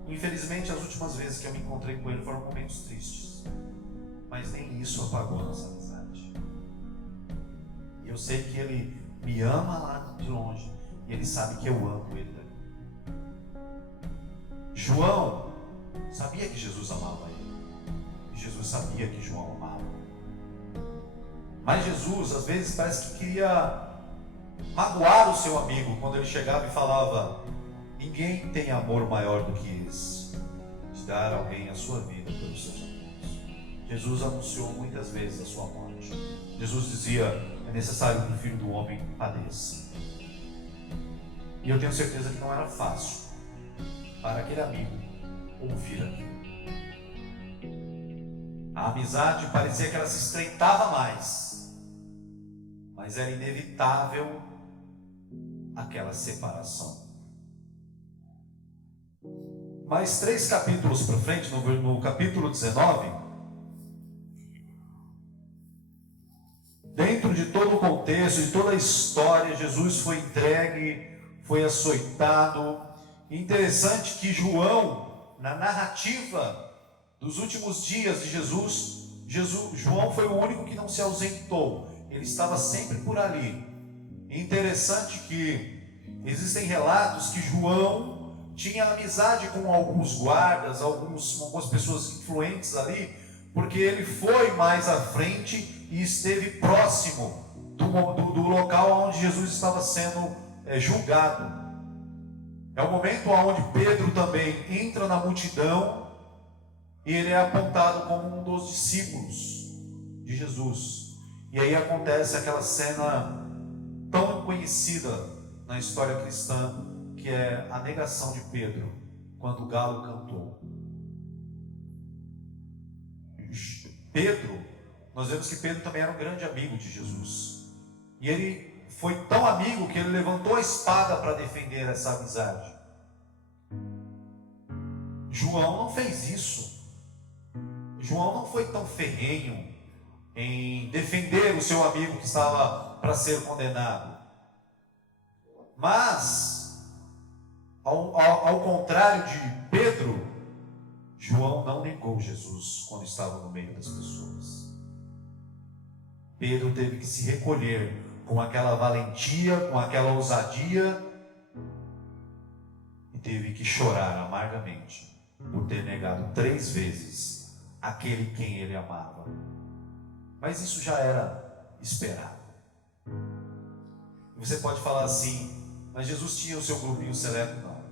Infelizmente as últimas vezes que eu me encontrei com ele foram momentos tristes, mas nem isso apagou a nossa amizade. E eu sei que ele me ama lá de longe, e ele sabe que eu amo ele. João sabia que Jesus amava ele. E Jesus sabia que João amava. Mas Jesus, às vezes, parece que queria magoar o seu amigo quando ele chegava e falava: ninguém tem amor maior do que esse, de dar a alguém a sua vida pelos seus amigos. Jesus anunciou muitas vezes a sua morte. Jesus dizia: é necessário que o Filho do Homem padeça. E eu tenho certeza que não era fácil para aquele amigo ouvir aquilo. A amizade parecia que ela se estreitava mais, mas era inevitável aquela separação. Mais 3 capítulos para frente, no capítulo 19, dentro de todo o contexto, de toda a história, Jesus foi entregue, foi açoitado. Interessante que João, na narrativa dos últimos dias de Jesus, João foi o único que não se ausentou. Ele estava sempre por ali. Interessante que existem relatos que João tinha amizade com alguns guardas, algumas pessoas influentes ali, porque ele foi mais à frente e esteve próximo do local onde Jesus estava sendo julgado. É o momento onde Pedro também entra na multidão e ele é apontado como um dos discípulos de Jesus. E aí acontece aquela cena tão conhecida na história cristã, que é a negação de Pedro, quando o galo cantou. Pedro, nós vemos que Pedro também era um grande amigo de Jesus. E ele foi tão amigo que ele levantou a espada para defender essa amizade. João não fez isso. João não foi tão ferrenho em defender o seu amigo que estava para ser condenado. Mas, ao contrário de Pedro, João não negou Jesus quando estava no meio das pessoas. Pedro teve que se recolher com aquela valentia, com aquela ousadia, e teve que chorar amargamente por ter negado 3 vezes aquele quem ele amava. Mas isso já era esperado. Você pode falar assim: mas Jesus tinha o seu grupinho seleto? Não.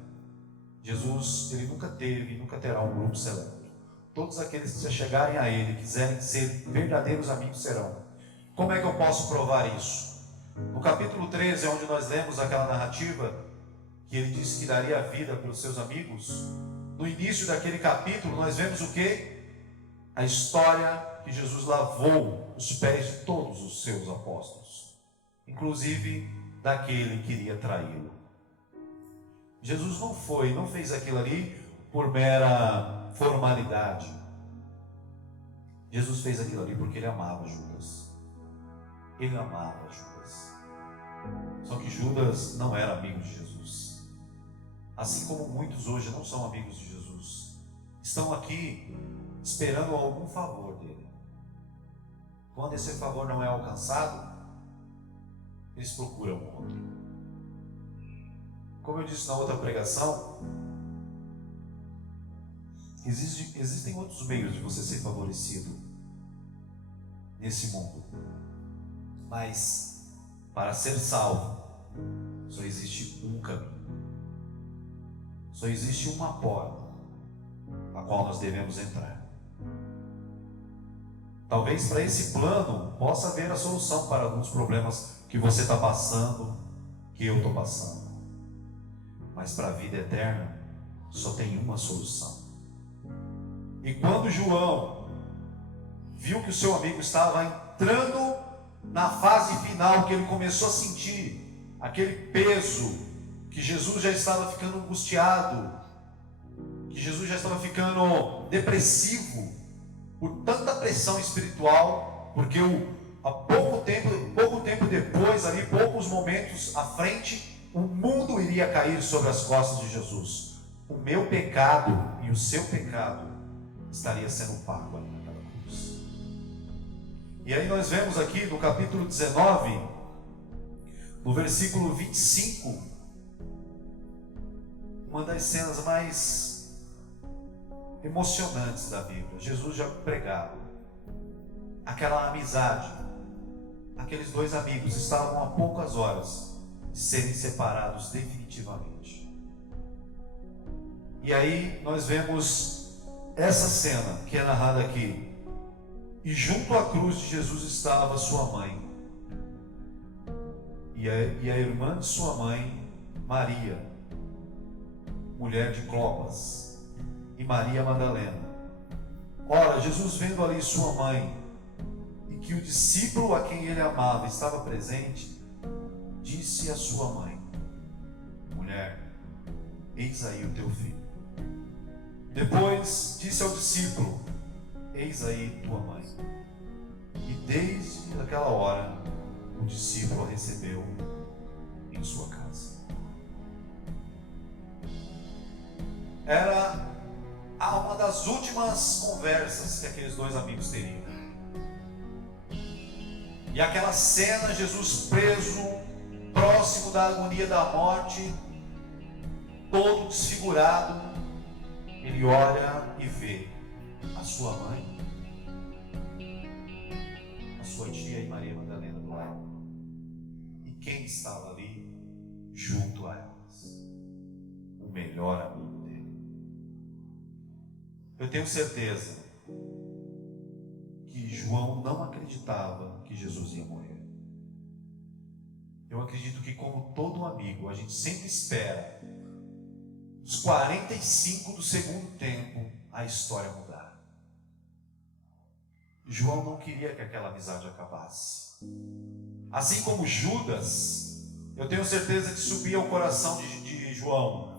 Jesus, ele nunca teve e nunca terá um grupo seleto. Todos aqueles que se chegarem a ele, quiserem ser verdadeiros amigos, serão. Como é que eu posso provar isso? No capítulo 13, onde nós lemos aquela narrativa, que ele disse que daria a vida pelos seus amigos, no início daquele capítulo nós vemos o quê? A história que Jesus lavou os pés de todos os seus apóstolos, inclusive daquele que iria traí-lo. Jesus não fez aquilo ali por mera formalidade. Jesus fez aquilo ali porque ele amava Judas. Ele amava Judas. Só que Judas não era amigo de Jesus. Assim como muitos hoje não são amigos de Jesus. Estão aqui esperando algum favor dele. Quando esse favor não é alcançado, eles procuram outro. Como eu disse na outra pregação, existem outros meios de você ser favorecido nesse mundo. Mas para ser salvo, só existe um caminho. Só existe uma porta a qual nós devemos entrar. Talvez para esse plano possa haver a solução para alguns problemas que você está passando, que eu estou passando. Mas para a vida eterna, só tem uma solução. E quando João viu que o seu amigo estava entrando na fase final, que ele começou a sentir aquele peso, que Jesus já estava ficando angustiado, que Jesus já estava ficando depressivo por tanta pressão espiritual, porque pouco tempo depois, ali, poucos momentos à frente, o mundo iria cair sobre as costas de Jesus. O meu pecado e o seu pecado estaria sendo pago ali naquela cruz. E aí nós vemos aqui no capítulo 19, no versículo 25, uma das cenas mais emocionantes da Bíblia. Jesus já pregava. Aquela amizade. Aqueles 2 amigos estavam a poucas horas de serem separados definitivamente. E aí nós vemos essa cena que é narrada aqui. E junto à cruz de Jesus estava sua mãe, e a irmã de sua mãe, Maria, mulher de Clopas, e Maria Madalena. Ora, Jesus, vendo ali sua mãe, e que o discípulo a quem ele amava estava presente, disse à sua mãe: mulher, eis aí o teu filho. Depois disse ao discípulo: eis aí tua mãe. E desde aquela hora, o discípulo a recebeu em sua casa. Era uma das últimas conversas que aqueles dois amigos teriam. E aquela cena, Jesus preso, próximo da agonia da morte, todo desfigurado, ele olha e vê a sua mãe, a sua tia e Maria Madalena do lado. E quem estava ali junto a elas? O melhor amigo dele. Eu tenho certeza que João não acreditava que Jesus ia morrer. Eu acredito que, como todo amigo, a gente sempre espera os 45 do segundo tempo a história mudar. João não queria que aquela amizade acabasse. Assim como Judas, eu tenho certeza que subia ao coração de João.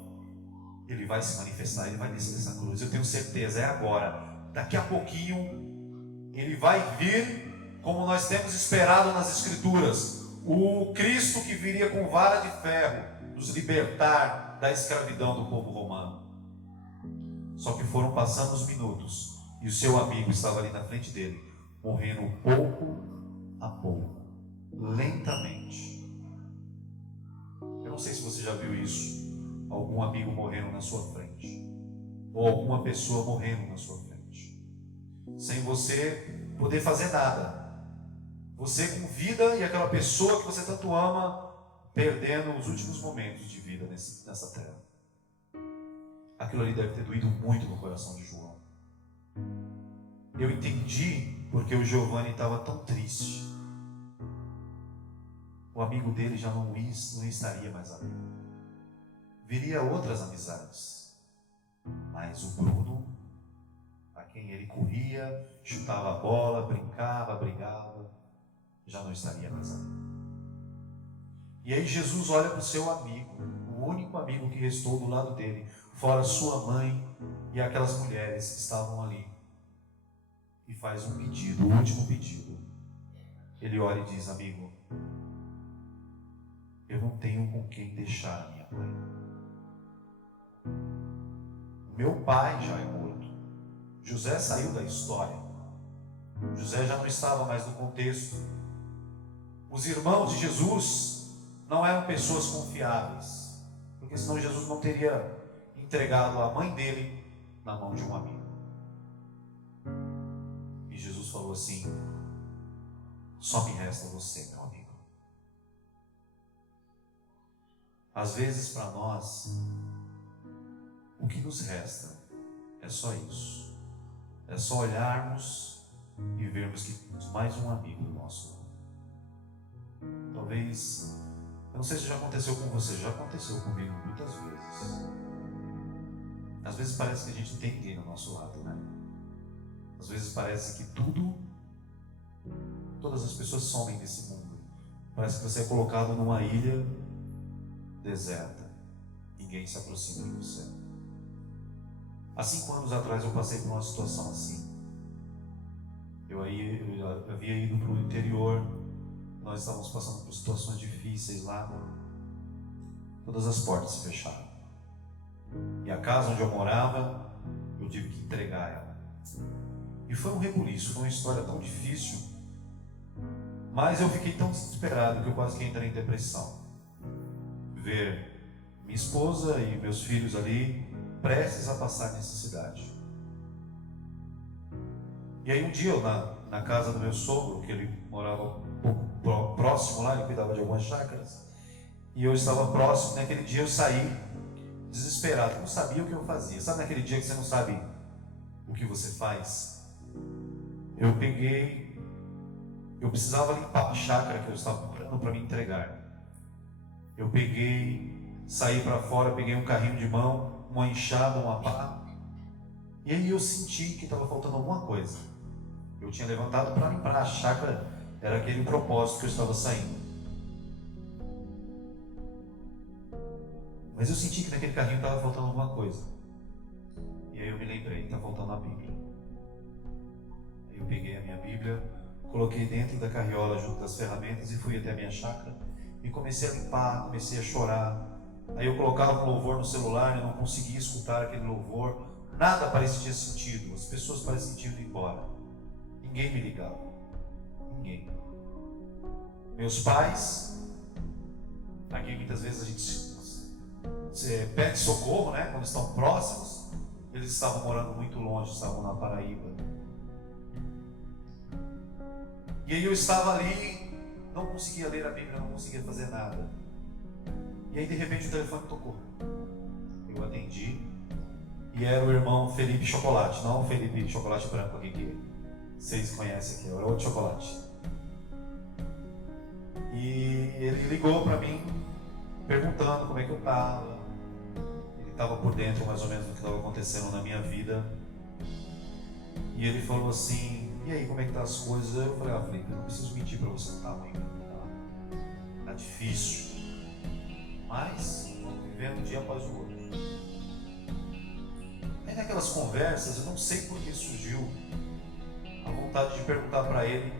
Ele vai se manifestar, ele vai descer dessa cruz. Eu tenho certeza, é agora. Daqui a pouquinho, ele vai vir como nós temos esperado nas Escrituras. O Cristo que viria com vara de ferro nos libertar da escravidão do povo romano. Só que foram passando os minutos e o seu amigo estava ali na frente dele, morrendo pouco a pouco, lentamente. Eu não sei se você já viu isso, algum amigo morrendo na sua frente, ou alguma pessoa morrendo na sua frente, sem você poder fazer nada. Você com vida e aquela pessoa que você tanto ama perdendo os últimos momentos de vida nessa terra. Aquilo ali deve ter doído muito no coração de João. Eu entendi porque o Giovanni estava tão triste. O amigo dele já não estaria mais ali. Viria outras amizades. Mas o Bruno, a quem ele corria, chutava a bola, brincava, brigava, já não estaria mais ali. E aí Jesus olha para o seu amigo, o único amigo que restou do lado dele, fora sua mãe e aquelas mulheres que estavam ali, e faz um pedido, o último pedido. Ele olha e diz: amigo, eu não tenho com quem deixar a minha mãe. Meu pai já é morto. José saiu da história. José já não estava mais no contexto. Os irmãos de Jesus não eram pessoas confiáveis, porque senão Jesus não teria entregado a mãe dele na mão de um amigo. E Jesus falou assim: só me resta você, meu amigo. Às vezes para nós, o que nos resta é só isso. É só olharmos e vermos que temos mais um amigo do nosso lado. Talvez, eu não sei se já aconteceu com você, já aconteceu comigo muitas vezes. Às vezes parece que a gente não tem ninguém do nosso lado, né? Às vezes parece que todas as pessoas somem desse mundo. Parece que você é colocado numa ilha deserta. Ninguém se aproxima de você. Há 5 anos atrás eu passei por uma situação assim. Eu havia ido para o interior. Nós estávamos passando por situações difíceis lá. Todas as portas se fecharam. E a casa onde eu morava, eu tive que entregar ela. E foi um rebuliço, foi uma história tão difícil. Mas eu fiquei tão desesperado que eu quase que entrei em depressão. Ver minha esposa e meus filhos ali prestes a passar necessidade. E aí um dia eu na casa do meu sogro, que ele morava um pouco próximo lá, ele cuidava de algumas chácaras, e eu estava próximo. Naquele dia eu saí desesperado, não sabia o que eu fazia. Sabe naquele dia que você não sabe o que você faz? eu precisava limpar a chácara que eu estava comprando para me entregar. Eu saí para fora, peguei um carrinho de mão, uma enxada, uma pá, e aí eu senti que estava faltando alguma coisa. Eu tinha levantado para limpar a chácara, era aquele propósito que eu estava saindo. Mas eu senti que naquele carrinho estava faltando alguma coisa. E aí eu me lembrei, está faltando a Bíblia. Aí eu peguei a minha Bíblia, coloquei dentro da carriola junto das ferramentas e fui até a minha chácara e comecei a limpar, comecei a chorar. Aí eu colocava um louvor no celular, eu não conseguia escutar aquele louvor, nada parecia sentido, as pessoas pareciam que tinham ido embora. Ninguém me ligava, ninguém. Meus pais, aqui muitas vezes a gente pede socorro, né? Quando estão próximos, eles estavam morando muito longe, estavam na Paraíba. E aí eu estava ali, não conseguia ler a Bíblia, não conseguia fazer nada. E aí de repente o telefone tocou. Eu atendi e era o irmão Felipe Chocolate, não o Felipe Chocolate Branco aqui que vocês conhecem aqui, era outro chocolate. E ele ligou para mim perguntando como é que eu estava. Ele estava por dentro mais ou menos do que estava acontecendo na minha vida. E ele falou assim: e aí, como é que tá as coisas? Eu falei: Felipe, eu não preciso mentir para você, não tá ruim, tá difícil, mas vamos vivendo um dia após o outro. Aí naquelas conversas, eu não sei por que surgiu a vontade de perguntar para ele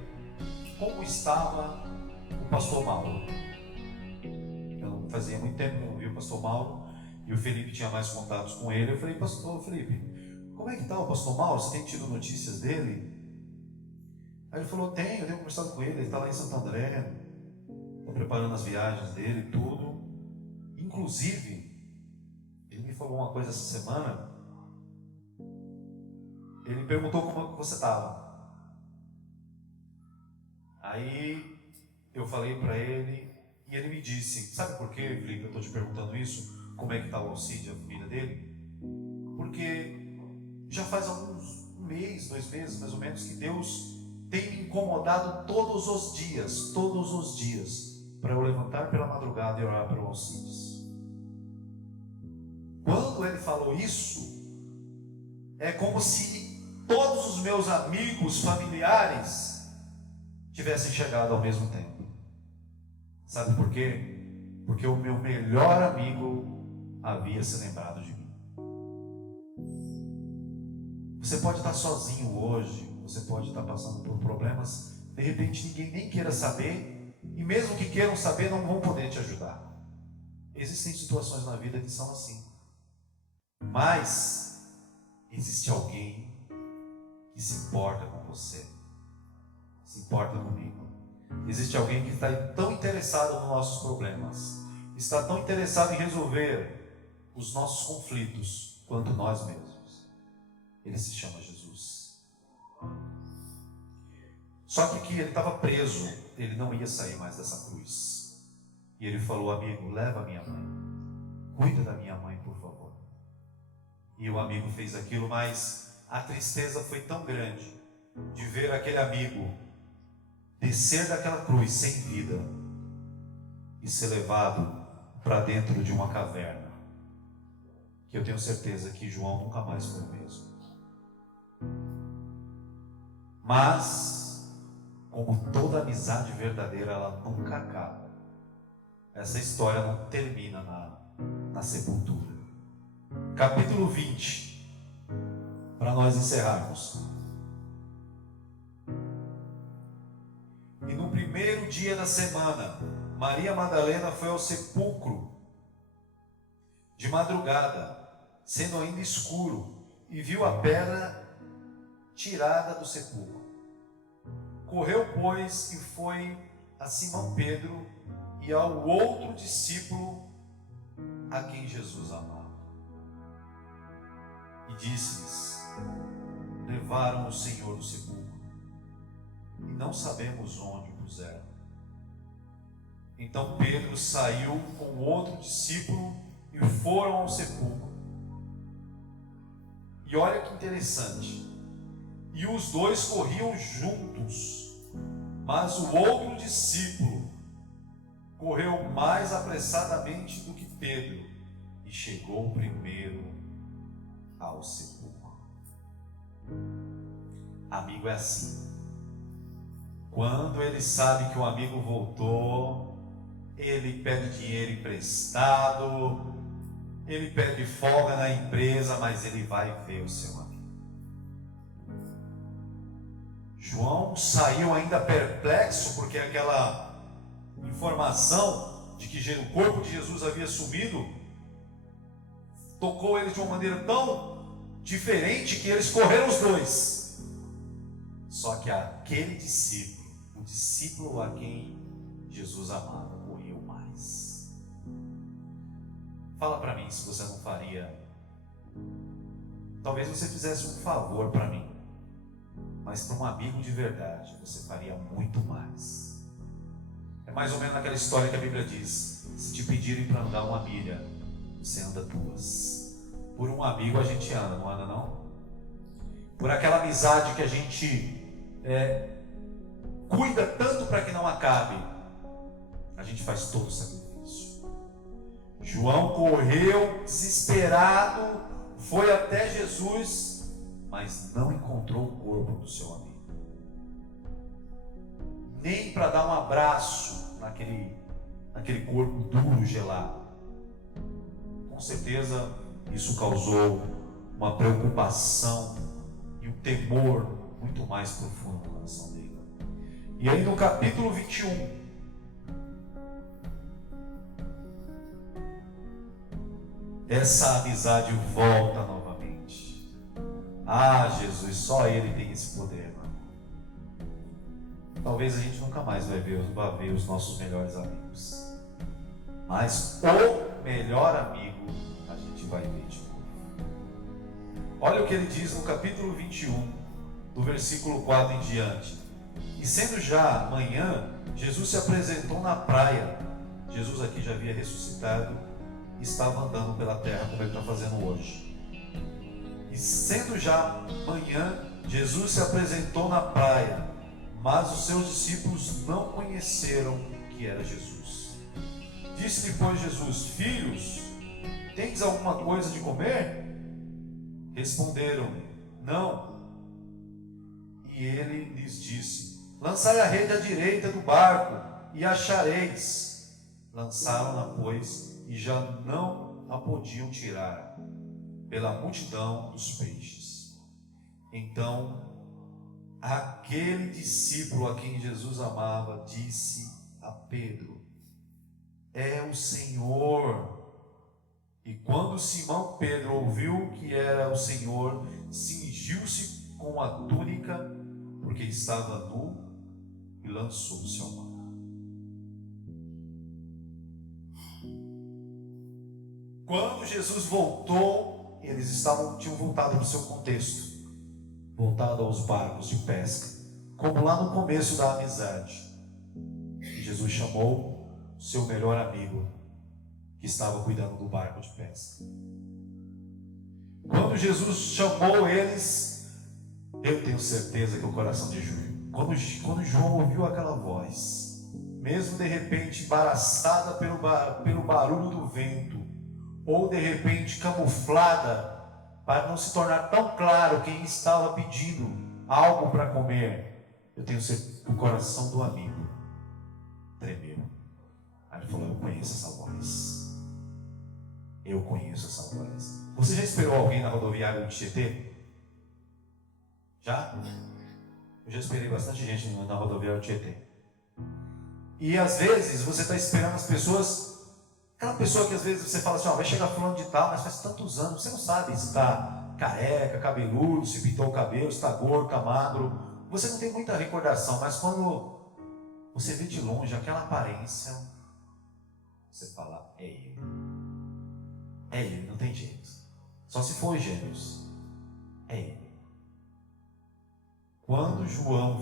como estava o pastor Mauro. Eu não fazia muito tempo que eu não via o pastor Mauro, e o Felipe tinha mais contatos com ele. Eu falei: pastor Felipe, como é que está o pastor Mauro? Você tem tido notícias dele? Aí ele falou: eu tenho conversado com ele está lá em Santo André, está preparando as viagens dele e tudo. Inclusive, ele me falou uma coisa essa semana. Ele me perguntou como você estava. Aí eu falei para ele, e ele me disse: sabe por quê, Felipe, eu estou te perguntando isso? Como é que está o Alcide, a família dele? Porque já faz um mês, 2 meses mais ou menos, que Deus tem me incomodado todos os dias, para eu levantar pela madrugada e orar pelo Alcides. Quando ele falou isso, é como se todos os meus amigos, familiares, tivessem chegado ao mesmo tempo. Sabe por quê? Porque o meu melhor amigo havia se lembrado de mim. Você pode estar sozinho hoje, você pode estar passando por problemas, de repente ninguém nem queira saber, e mesmo que queiram saber, não vão poder te ajudar. Existem situações na vida que são assim. Mas existe alguém que se importa com você, se importa comigo. Existe alguém que está tão interessado nos nossos problemas, está tão interessado em resolver os nossos conflitos quanto nós mesmos. Ele se chama Jesus. Só que ele estava preso, ele não ia sair mais dessa cruz. E ele falou: amigo, leva a minha mãe, cuida da minha mãe, por favor. E o amigo fez aquilo, mas a tristeza foi tão grande de ver aquele amigo descer daquela cruz sem vida e ser levado para dentro de uma caverna, que eu tenho certeza que João nunca mais foi o mesmo. Mas, como toda amizade verdadeira, ela nunca acaba. Essa história não termina na sepultura. Capítulo 20, para nós encerrarmos. E no primeiro dia da semana, Maria Madalena foi ao sepulcro de madrugada, sendo ainda escuro, e viu a pedra tirada do sepulcro. Correu, pois, e foi a Simão Pedro e ao outro discípulo a quem Jesus amava. E disse-lhes: levaram o Senhor do sepulcro, e não sabemos onde o puseram. Então Pedro saiu com o outro discípulo e foram ao sepulcro. E olha que interessante, e os dois corriam juntos. Mas o outro discípulo correu mais apressadamente do que Pedro e chegou primeiro ao sepulcro. Amigo é assim. Quando ele sabe que o amigo voltou, ele pede dinheiro emprestado, ele pede folga na empresa, mas ele vai ver o seu amigo. João saiu ainda perplexo, porque aquela informação de que o corpo de Jesus havia sumido tocou ele de uma maneira tão diferente que eles correram os dois. Só que aquele discípulo, o discípulo a quem Jesus amava, correu mais. Fala para mim se você não faria. Talvez você fizesse um favor para mim, mas para um amigo de verdade você faria muito mais. É mais ou menos aquela história que a Bíblia diz: se te pedirem para andar uma milha, você anda 2. Por um amigo a gente anda, não anda não? Por aquela amizade que a gente cuida tanto para que não acabe, a gente faz todo o sacrifício. João correu desesperado, foi até Jesus, mas não encontrou o corpo do seu amigo. Nem para dar um abraço naquele corpo duro, gelado. Com certeza isso causou uma preocupação e um temor muito mais profundo no coração dele. E aí no capítulo 21, essa amizade volta novamente. Ah, Jesus, só Ele tem esse poder, mano. Talvez a gente nunca mais vai ver os nossos melhores amigos, mas o melhor amigo a gente vai ver de novo. Olha o que ele diz no capítulo 21, do versículo 4 em diante. E sendo já manhã, Jesus se apresentou na praia. Jesus aqui já havia ressuscitado, estava andando pela terra como ele está fazendo hoje. E sendo já manhã, Jesus se apresentou na praia, mas os seus discípulos não conheceram que era Jesus. Disse-lhe, pois, Jesus: filhos, tendes alguma coisa de comer? Responderam: não. E ele lhes disse: lançai a rede à direita do barco e achareis. Lançaram-na, pois, e já não a podiam tirar, pela multidão dos peixes. Então, aquele discípulo a quem Jesus amava disse a Pedro: é o Senhor. E quando Simão Pedro ouviu que era o Senhor, cingiu-se com a túnica, porque estava nu, e lançou-se ao mar. Quando Jesus voltou, eles tinham voltado para o seu contexto, voltado aos barcos de pesca, como lá no começo da amizade. E Jesus chamou o seu melhor amigo, que estava cuidando do barco de pesca. Quando Jesus chamou eles, eu tenho certeza que o coração de João, quando João ouviu aquela voz, mesmo de repente embaraçada pelo barulho do vento, ou de repente camuflada, para não se tornar tão claro quem estava pedindo algo para comer, eu tenho certeza que o coração do amigo tremeu. Aí ele falou: eu conheço essa voz. Eu conheço essa voz. Você já esperou alguém na rodoviária do Tietê? Já? Eu já esperei bastante gente na rodoviária do Tietê. E às vezes você está esperando as pessoas, aquela pessoa que às vezes você fala assim: vai chegar fulano de tal, mas faz tantos anos, você não sabe se está careca, cabeludo, se pintou o cabelo, se está gordo, está magro. Você não tem muita recordação, mas quando você vê de longe aquela aparência, você fala: é ele. É ele, não tem jeito. Só se for os gêmeos. É ele. Quando João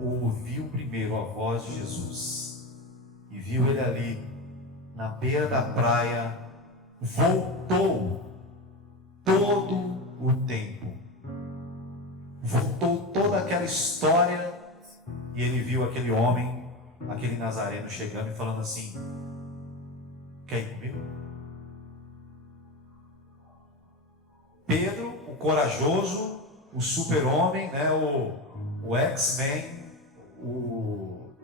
ouviu primeiro a voz de Jesus e viu ele ali na beira da praia, voltou todo o tempo história e ele viu aquele homem, aquele nazareno chegando e falando assim: quer ir comigo? Pedro, o corajoso, o super-homem, né, o X-Men, o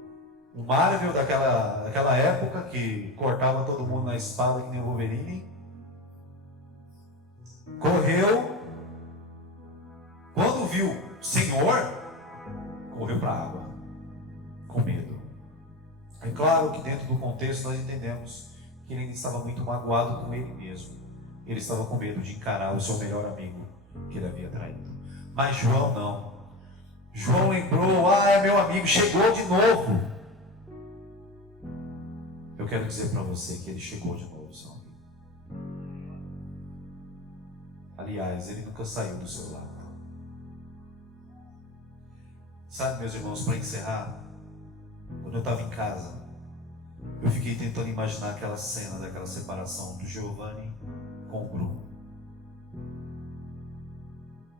Marvel daquela época, que cortava todo mundo na espada que nem o Wolverine, correu. Quando viu o Senhor, correu para a água, com medo. É claro que dentro do contexto nós entendemos que ele estava muito magoado com ele mesmo. Ele estava com medo de encarar o seu melhor amigo que ele havia traído. Mas João não. João lembrou: é meu amigo, chegou de novo. Eu quero dizer para você que ele chegou de novo, seu amigo. Aliás, ele nunca saiu do seu lado. Sabe, meus irmãos, para encerrar, quando eu estava em casa, eu fiquei tentando imaginar aquela cena daquela separação do Giovanni com o Bruno.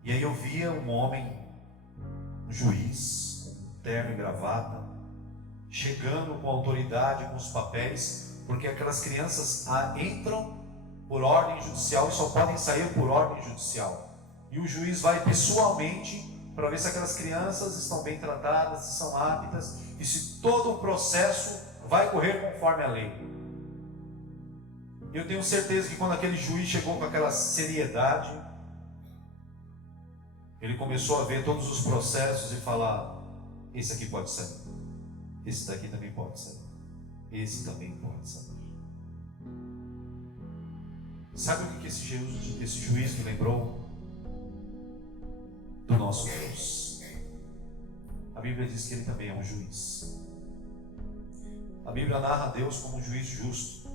E aí eu via um homem, um juiz, com terno e gravata, chegando com autoridade, com os papéis, porque aquelas crianças entram por ordem judicial e só podem sair por ordem judicial. E o juiz vai pessoalmente para ver se aquelas crianças estão bem tratadas, se são aptas e se todo o processo vai correr conforme a lei. Eu tenho certeza que quando aquele juiz chegou com aquela seriedade, ele começou a ver todos os processos e falar: esse aqui pode sair, esse daqui também pode sair, esse também pode sair. Sabe o que esse juiz me lembrou? Do nosso Deus. A Bíblia diz que ele também é um juiz. A Bíblia narra Deus como um juiz justo.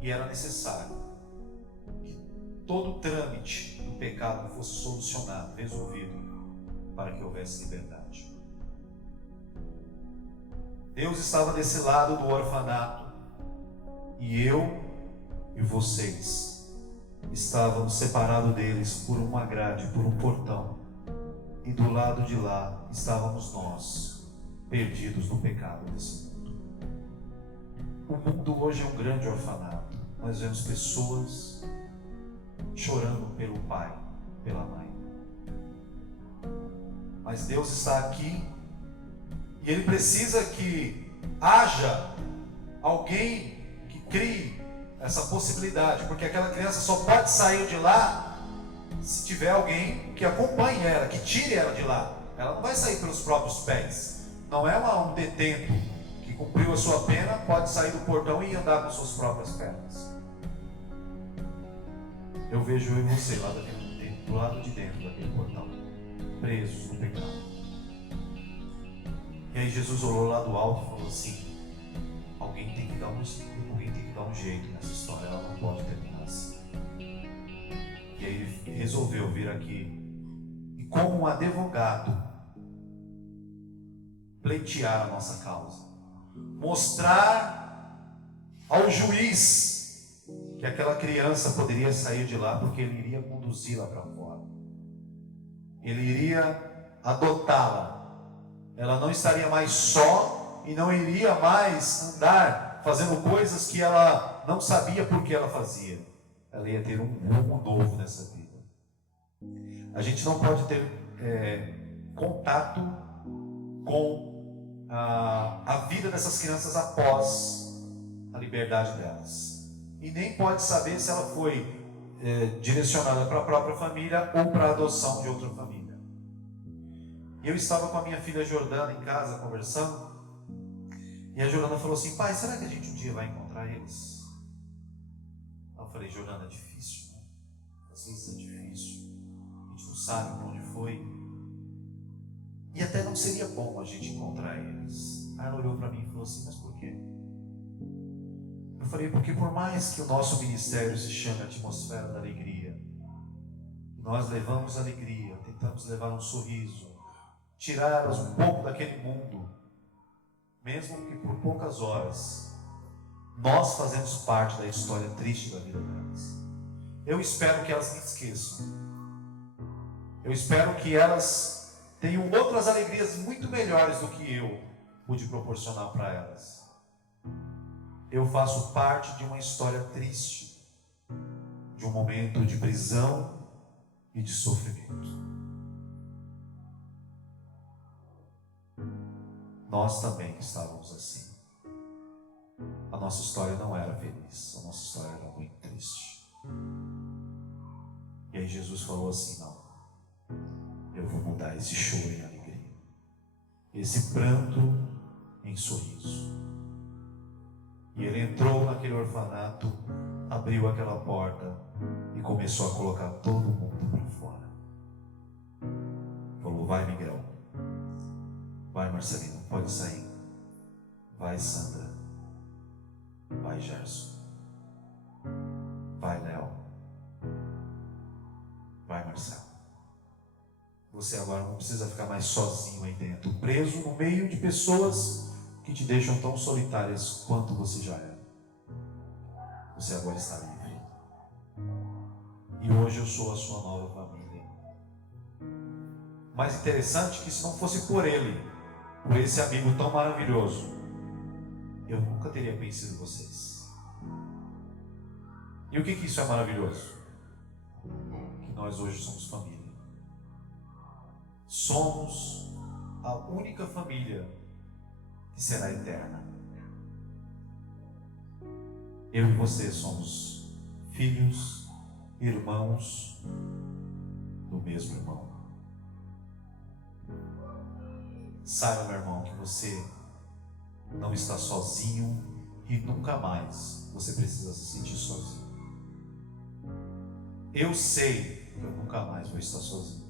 E era necessário que todo o trâmite do pecado fosse solucionado, resolvido, para que houvesse liberdade. Deus estava desse lado do orfanato, e eu e vocês estávamos separados deles por uma grade, por um portão, e do lado de lá estávamos nós, perdidos no pecado desse mundo. O mundo hoje é um grande orfanato. Nós vemos pessoas chorando pelo pai, pela mãe. Mas Deus está aqui e Ele precisa que haja alguém que crie essa possibilidade, porque aquela criança só pode sair de lá se tiver alguém que acompanhe ela, que tire ela de lá. Ela não vai sair pelos próprios pés. Não é um detento que cumpriu a sua pena, pode sair do portão e andar com suas próprias pernas. Eu vejo eu e você lá do lado de dentro daquele portão, presos no pecado. E aí Jesus olhou lá do alto e falou assim: alguém tem que dar um jeito nessa história, ela não pode terminar assim. E aí ele resolveu vir aqui e, como um advogado, pleitear a nossa causa, mostrar ao juiz que aquela criança poderia sair de lá, porque ele iria conduzi-la para fora, ele iria adotá-la. Ela não estaria mais só e não iria mais andar fazendo coisas que ela não sabia por que ela fazia. Ela ia ter um rumo novo nessa vida. A gente não pode ter contato com a vida dessas crianças após a liberdade delas. E nem pode saber se ela foi direcionada para a própria família ou para a adoção de outra família. Eu estava com a minha filha Jordana em casa conversando, e a Jordana falou assim: pai, será que a gente um dia vai encontrar eles? Eu falei: Jordana, é difícil, né? Às vezes é difícil, a gente não sabe para onde foi, e até não seria bom a gente encontrar eles. Aí ela olhou para mim e falou assim: mas por quê? Eu falei: porque por mais que o nosso ministério se chame Atmosfera da Alegria, nós levamos alegria, tentamos levar um sorriso, tirá-las um pouco daquele mundo, mesmo que por poucas horas, nós fazemos parte da história triste da vida delas. Eu espero que elas me esqueçam. Eu espero que elas tenho outras alegrias muito melhores do que eu pude proporcionar para elas. Eu faço parte de uma história triste, de um momento de prisão e de sofrimento. Nós também estávamos assim. A nossa história não era feliz, a nossa história era muito triste. E aí Jesus falou assim: não, eu vou mudar esse choro em alegria, esse pranto em sorriso. E ele entrou naquele orfanato, abriu aquela porta e começou a colocar todo mundo para fora. Falou: vai, Miguel, vai, Marcelino, pode sair. Vai, Sandra, vai, Gerson, vai, Léo, vai, Marcelo. Você agora não precisa ficar mais sozinho aí dentro, preso no meio de pessoas que te deixam tão solitárias quanto você já era. Você agora está livre. E hoje eu sou a sua nova família. Mais interessante que se não fosse por ele, por esse amigo tão maravilhoso, eu nunca teria conhecido vocês. E o que isso é maravilhoso? Que nós hoje somos família. Somos a única família que será eterna. Eu e você somos filhos, irmãos do mesmo irmão. Saiba, meu irmão, que você não está sozinho e nunca mais você precisa se sentir sozinho. Eu sei que eu nunca mais vou estar sozinho.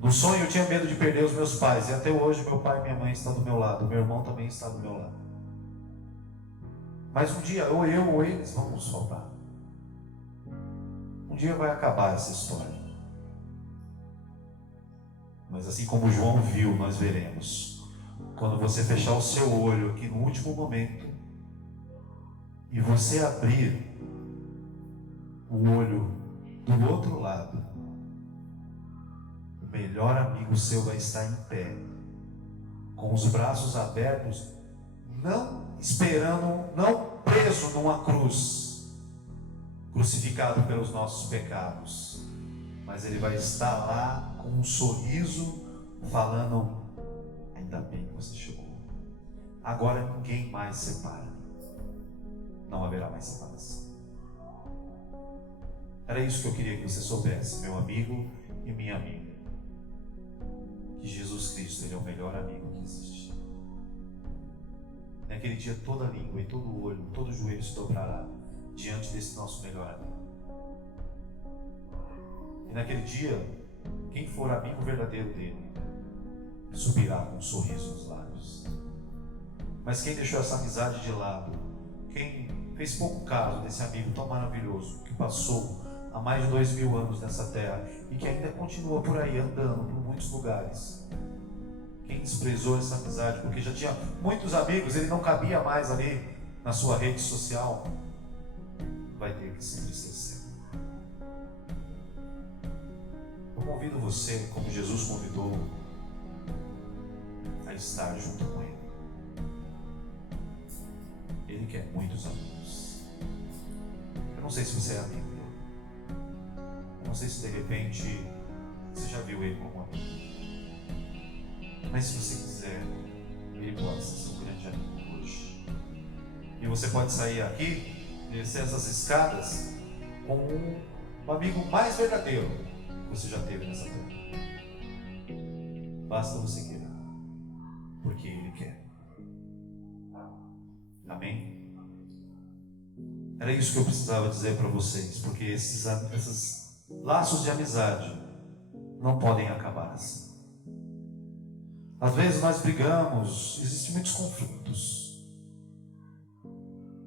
No sonho eu tinha medo de perder os meus pais, e até hoje meu pai e minha mãe estão do meu lado, meu irmão também está do meu lado. Mas um dia, ou eu ou eles vão nos faltar. Um dia vai acabar essa história. Mas assim como João viu, nós veremos. Quando você fechar o seu olho aqui no último momento, e você abrir o olho do outro lado, o melhor amigo seu vai estar em pé, com os braços abertos, não esperando, não preso numa cruz, crucificado pelos nossos pecados, mas ele vai estar lá com um sorriso, falando: ainda bem que você chegou, agora ninguém mais separa, não haverá mais separação. Era isso que eu queria que você soubesse, meu amigo e minha amiga, que Jesus Cristo, Ele é o melhor amigo que existe. Naquele dia toda a língua e todo olho, todo joelho se dobrará diante desse nosso melhor amigo. E naquele dia, quem for amigo verdadeiro dele, subirá com um sorriso nos lábios. Mas quem deixou essa amizade de lado, quem fez pouco caso desse amigo tão maravilhoso, que passou há mais de 2000 anos nessa terra e que ainda continua por aí andando por muitos lugares, quem desprezou essa amizade porque já tinha muitos amigos, ele não cabia mais ali na sua rede social, vai ter que se entristecer. Eu convido você, como Jesus convidou, a estar junto com Ele. Ele quer muitos amigos. Eu não sei se você é amigo dele. Eu não sei se de repente você já viu Ele como amigo. Mas se você quiser, Ele pode ser seu grande amigo hoje. E você pode sair aqui, descer essas escadas, com um amigo mais verdadeiro que você já teve nessa terra. Basta você querer, porque Ele quer. Amém? Era isso que eu precisava dizer para vocês, porque esses laços de amizade não podem acabar assim. Às vezes nós brigamos, existem muitos conflitos,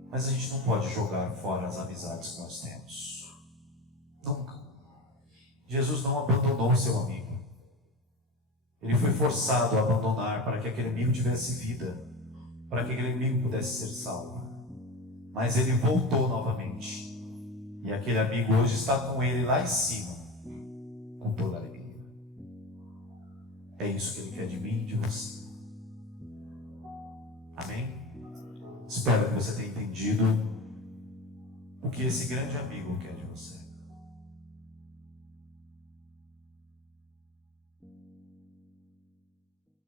mas a gente não pode jogar fora as amizades que nós temos. Nunca. Jesus não abandonou o seu amigo. Ele foi forçado a abandonar para que aquele amigo tivesse vida, para que aquele amigo pudesse ser salvo. Mas ele voltou novamente. E aquele amigo hoje está com ele lá em cima, com toda a alegria. É isso que Ele quer de mim e de você. Amém? Espero que você tenha entendido o que esse grande amigo quer de você.